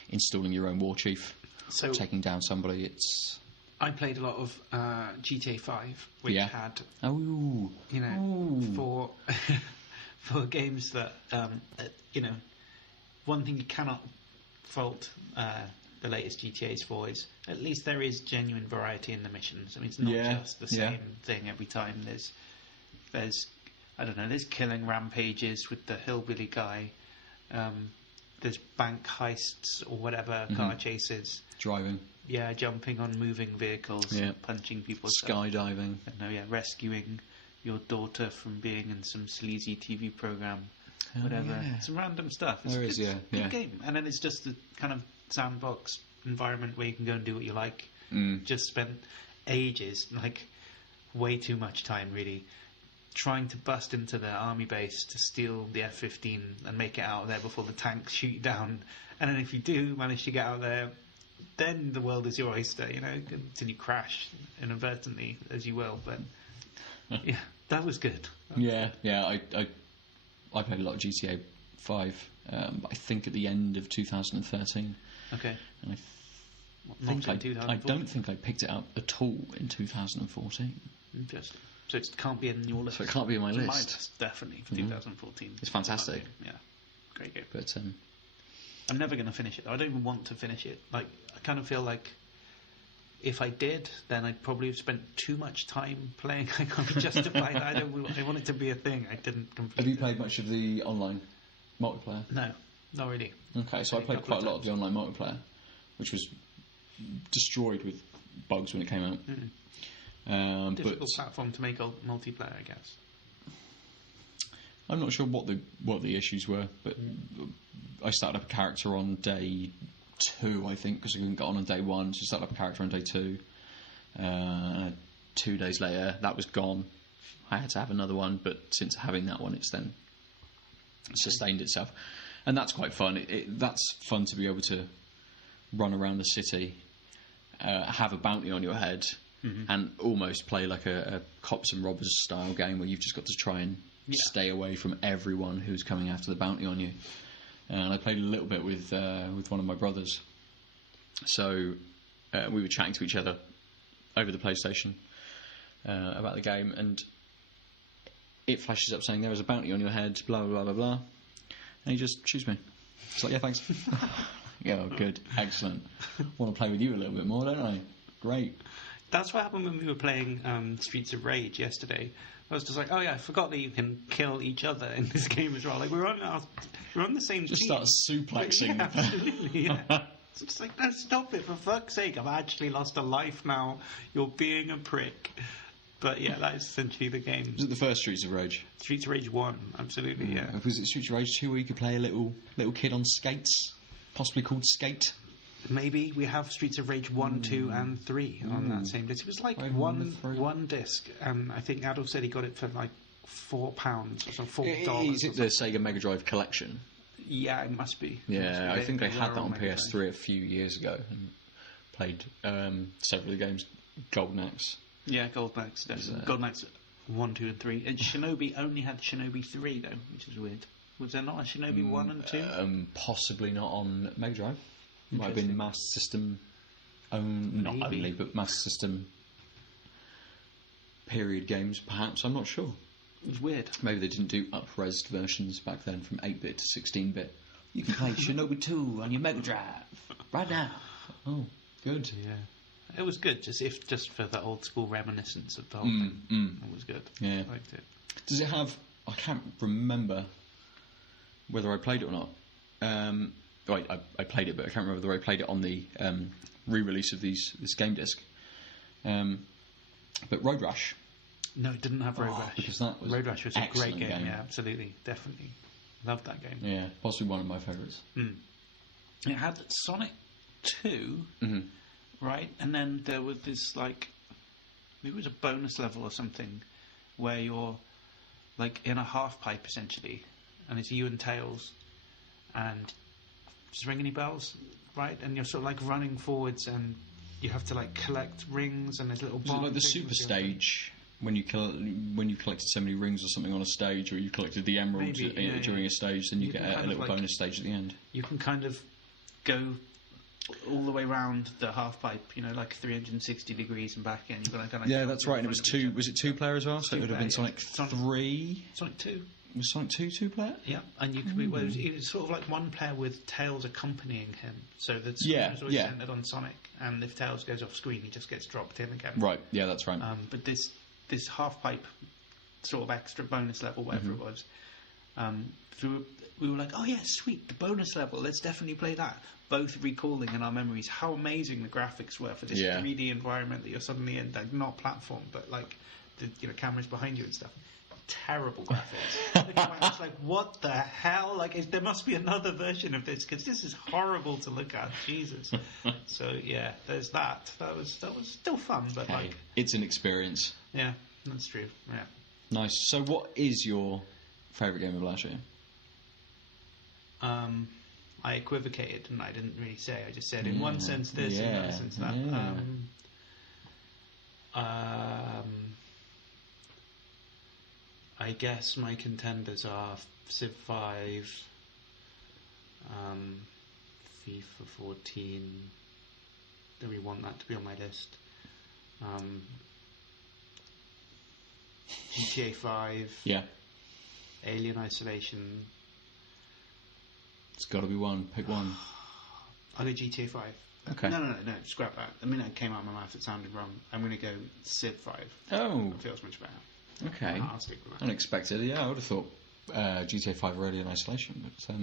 installing your own war chief, So taking down somebody. It's I played a lot of GTA 5, which Yeah. had Ooh. for for games that one thing you cannot fault the latest GTAs for is at least there is genuine variety in the missions. I mean, it's not Yeah, just the yeah. same thing every time. There's I don't know, there's killing rampages with the hillbilly guy. There's bank heists or whatever, car chases. Driving, Jumping on moving vehicles, Yeah. punching people. skydiving. I don't know, rescuing your daughter from being in some sleazy TV program, Oh, whatever. yeah. Some random stuff. There is, it's yeah, a good yeah. game, and then it's just the kind of sandbox environment where you can go and do what you like. Just spent ages, like way too much time, really, trying to bust into the army base to steal the F-15 and make it out of there before the tanks shoot you down. And then if you do manage to get out there, then the world is your oyster, until you crash inadvertently, as you will. But yeah, that was good. Yeah. I played a lot of GTA 5. I think at the end of 2013, Okay. and Not in I 2014. don't think I picked it up at all in 2014. Interesting. So it can't be in your list. So it can't be on my It's list. definitely, for 2014. It's fantastic. Yeah. Great game. But I'm never going to finish it, though. I don't even want to finish it. Like, I kind of feel like if I did, then I'd probably have spent too much time playing. I can't justify that. I want it to be a thing. I didn't complete have you it. played much of the online multiplayer? No. Not really. Okay, so I played quite a lot of the online multiplayer, which was destroyed with bugs when it came out. Difficult platform to make multiplayer, I guess. I'm not sure what the issues were, but I started up a character on day 2, I think, because I couldn't get on day 1, so I started up a character on day 2. 2 days later, that was gone. I had to have another one, but since having that one, it's then sustained itself. And that's quite fun. That's fun to be able to run around the city, have a bounty on your head, and almost play like a cops and robbers style game where you've just got to try and stay away from everyone who's coming after the bounty on you. And I played a little bit with one of my brothers. So we were chatting to each other over the PlayStation about the game, and it flashes up saying there is a bounty on your head, blah blah blah blah blah, and he just shoots me. It's like, yeah, thanks. Yeah, good, excellent. Want to play with you a little bit more, don't I? Great. That's what happened when we were playing Streets of Rage yesterday. I was just like, oh yeah, I forgot that you can kill each other in this game as well. Like we're on the same team. Just start suplexing. Yeah, absolutely. Yeah. It's just like, no, stop it, for fuck's sake! I've actually lost a life now. You're being a prick. But yeah, that is essentially the game. Was it the first Streets of Rage? Streets of Rage 1, absolutely. Yeah. Was it Streets of Rage 2 where you could play a little kid on skates, possibly called Skate? Maybe we have Streets of Rage 1, 2 and 3 on that same disc. It was like one disc, and I think Adolf said he got it for like £4 or so, $4. Is it the Sega Mega Drive collection? Yeah, it must be. Yeah, I think I had that on PS3 a few years ago and played several of the games. Golden Axe. Yeah, Golden Axe. Golden Axe 1, 2 and 3. And Shinobi only had Shinobi 3 though, which is weird. Was there not a Shinobi 1 and 2? Possibly not on Mega Drive. Might have been Master System not only, but Master System period games, perhaps. I'm not sure. It was weird. Maybe they didn't do up-resed versions back then from 8-bit to 16-bit. You can play Shinobi 2 on your Mega Drive right now. Oh, good. Yeah. It was good, just for the old school reminiscence of the whole thing. It was good. Yeah. I liked it. Does it have... I can't remember whether I played it or not. I played it, but I can't remember whether I played it on the re-release of this game disc. But Road Rash. No, it didn't have Road Rash. Because that was Road Rash was a great game. game. Yeah, absolutely, definitely, loved that game. Yeah, possibly one of my favourites. It had Sonic 2, right, and then there was this like, maybe it was a bonus level or something, where you're like in a half pipe essentially, and it's you and Tails, and does it ring any bells? Right, and you're sort of like running forwards, and you have to like collect rings, and there's little. Was it like the super stage when you collected so many rings or something on a stage, or you collected the emeralds during a stage, then you get a little bonus stage at the end? You can kind of go all the way around the half pipe, like 360 degrees and back in. You've got to kind of that's right. And it was two. Was it 2-player as well? So it would have been Sonic 3. Sonic 2. Was Sonic 2 2-player? Yeah, and you could be. Well, it was sort of like one player with Tails accompanying him. So the screen was always centered on Sonic, and if Tails goes off screen, he just gets dropped in again. Right. Yeah, that's right. But this half pipe sort of extra bonus level, whatever it was, we were like, oh yeah, sweet, the bonus level. Let's definitely play that. Both recalling in our memories how amazing the graphics were for this 3D environment that you're suddenly in, like not platform, but like the cameras behind you and stuff. Terrible graphics. I was like, what the hell? Like, there must be another version of this because this is horrible to look at. Jesus. So yeah, there's that. That was still fun, but it's an experience. Yeah, that's true. Yeah. Nice. So, what is your favourite game of last year? I equivocated and I didn't really say. I just said in one sense this, in another sense that. I guess my contenders are Civ 5, FIFA 14. Do we want that to be on my list? GTA 5. Yeah. Alien Isolation. It's got to be one. Pick one. I'll go GTA 5. Okay. No, scrap that. The minute it came out of my mouth, it sounded wrong. I'm going to go Civ 5. Oh. It feels much better. Okay. I'll stick with that. Unexpected. Yeah, I would have thought GTA 5 Alien Isolation, but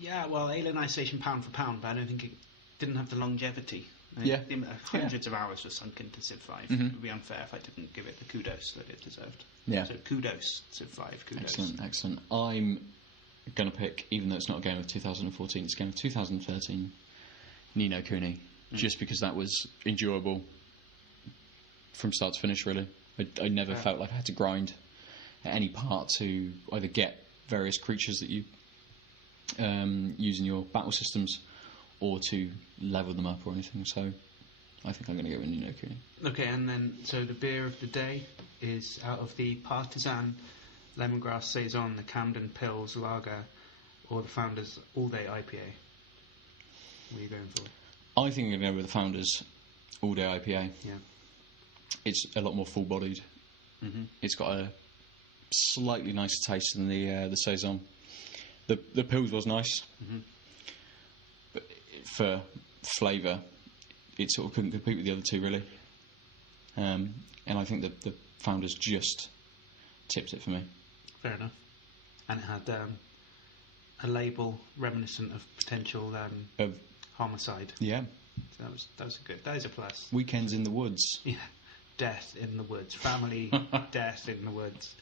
Yeah, well, Alien Isolation pound for pound, but I don't think it didn't have the longevity. I mean, Yeah. hundreds of hours were sunk into Civ 5. Mhm. It would be unfair if I didn't give it the kudos that it deserved. Yeah. So kudos, Civ 5, kudos. Excellent, excellent. I'm going to pick, even though it's not a game of 2014, it's a game of 2013, Ni no Kuni, just because that was enjoyable from start to finish, really. I never felt like I had to grind at any part to either get various creatures that you use in your battle systems or to level them up or anything, so I think I'm going to go with Ni no Kuni. Okay, and then, so the beer of the day is out of the Partisan Lemongrass Saison, the Camden Pills Lager, or the Founders All Day IPA. What are you going for? I think I'm going to go with the Founders All Day IPA. Yeah. It's a lot more full-bodied. Mm-hmm. It's got a slightly nicer taste than the Saison. The Pils was nice, but for flavour, it sort of couldn't compete with the other two, really. And I think the Founders just tipped it for me. Fair enough. And it had a label reminiscent of potential homicide. Yeah. So that was good. That is a plus. Weekends in the Woods. Yeah. Death in the woods. Family death in the woods.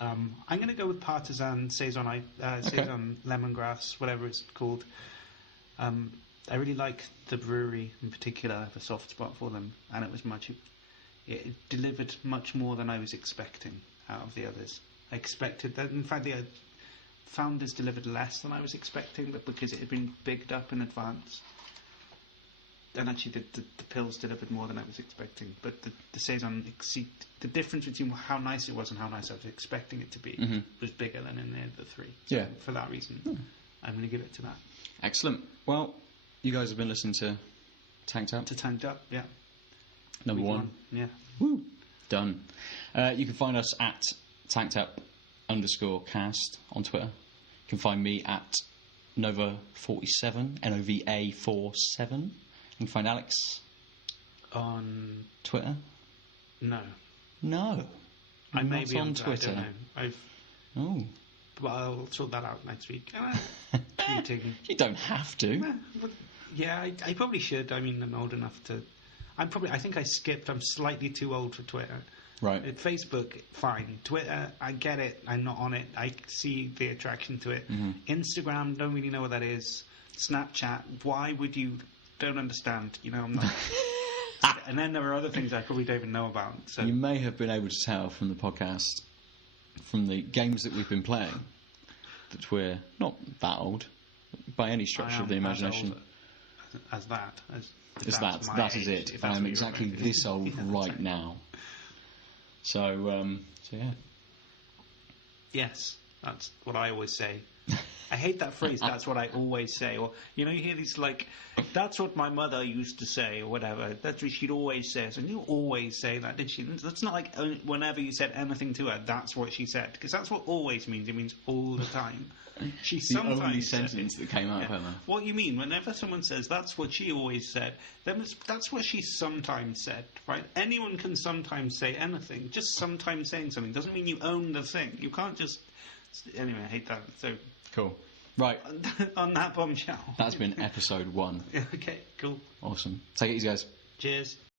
I'm going to go with Partisan Saison, Saison Lemongrass, whatever it's called. I really like the brewery in particular. I have a soft spot for them, and it delivered much more than I was expecting out of the others. I expected that. In fact, the Founders delivered less than I was expecting, but because it had been bigged up in advance. And actually, the Pills delivered more than I was expecting. But the Saison, the difference between how nice it was and how nice I was expecting it to be was bigger than in the other three. So Yeah. for that reason, I'm going to give it to that. Excellent. Well, you guys have been listening to Tanked Up. To Tanked Up, yeah. Number Week one. Yeah. Woo. Done. You can find us at tankedup_cast on Twitter. You can find me at Nova47, NOVA47. You can find Alex On Twitter. no, No. I may Not be on I Twitter. don't know. Oh. But I'll sort that out next week. Tweeting. You don't have to. Yeah, I probably should. I mean, I'm old enough to. I think I skipped. I'm slightly too old for Twitter. Right. At Facebook, fine. Twitter, I get it. I'm not on it. I see the attraction to it. Instagram, don't really know what that is. Snapchat, why would you? Don't understand. You know, I'm not. And then there are other things I probably don't even know about. So You may have been able to tell from the podcast, from the games that we've been playing, that we're not that old by any stretch of the imagination. As that. That is it. I am exactly this old right now. So yeah. Yes, that's what I always say. I hate that phrase, that's what I always say. Or, you know, you hear these, like, that's what my mother used to say, or whatever. That's what she'd always say. So you always say that, did she? That's not like whenever you said anything to her, that's what she said. Because that's what always means. It means all the time. She The sometimes only said sentence it. that came out of her mouth. What you mean, whenever someone says, that's what she always said, then that's what she sometimes said, right? Anyone can sometimes say anything. Just sometimes saying something doesn't mean you own the thing. You can't just... Anyway, I hate that. So... Cool. Right. On that bombshell. That's been episode 1. Okay, cool. Awesome. Take it easy, guys. Cheers.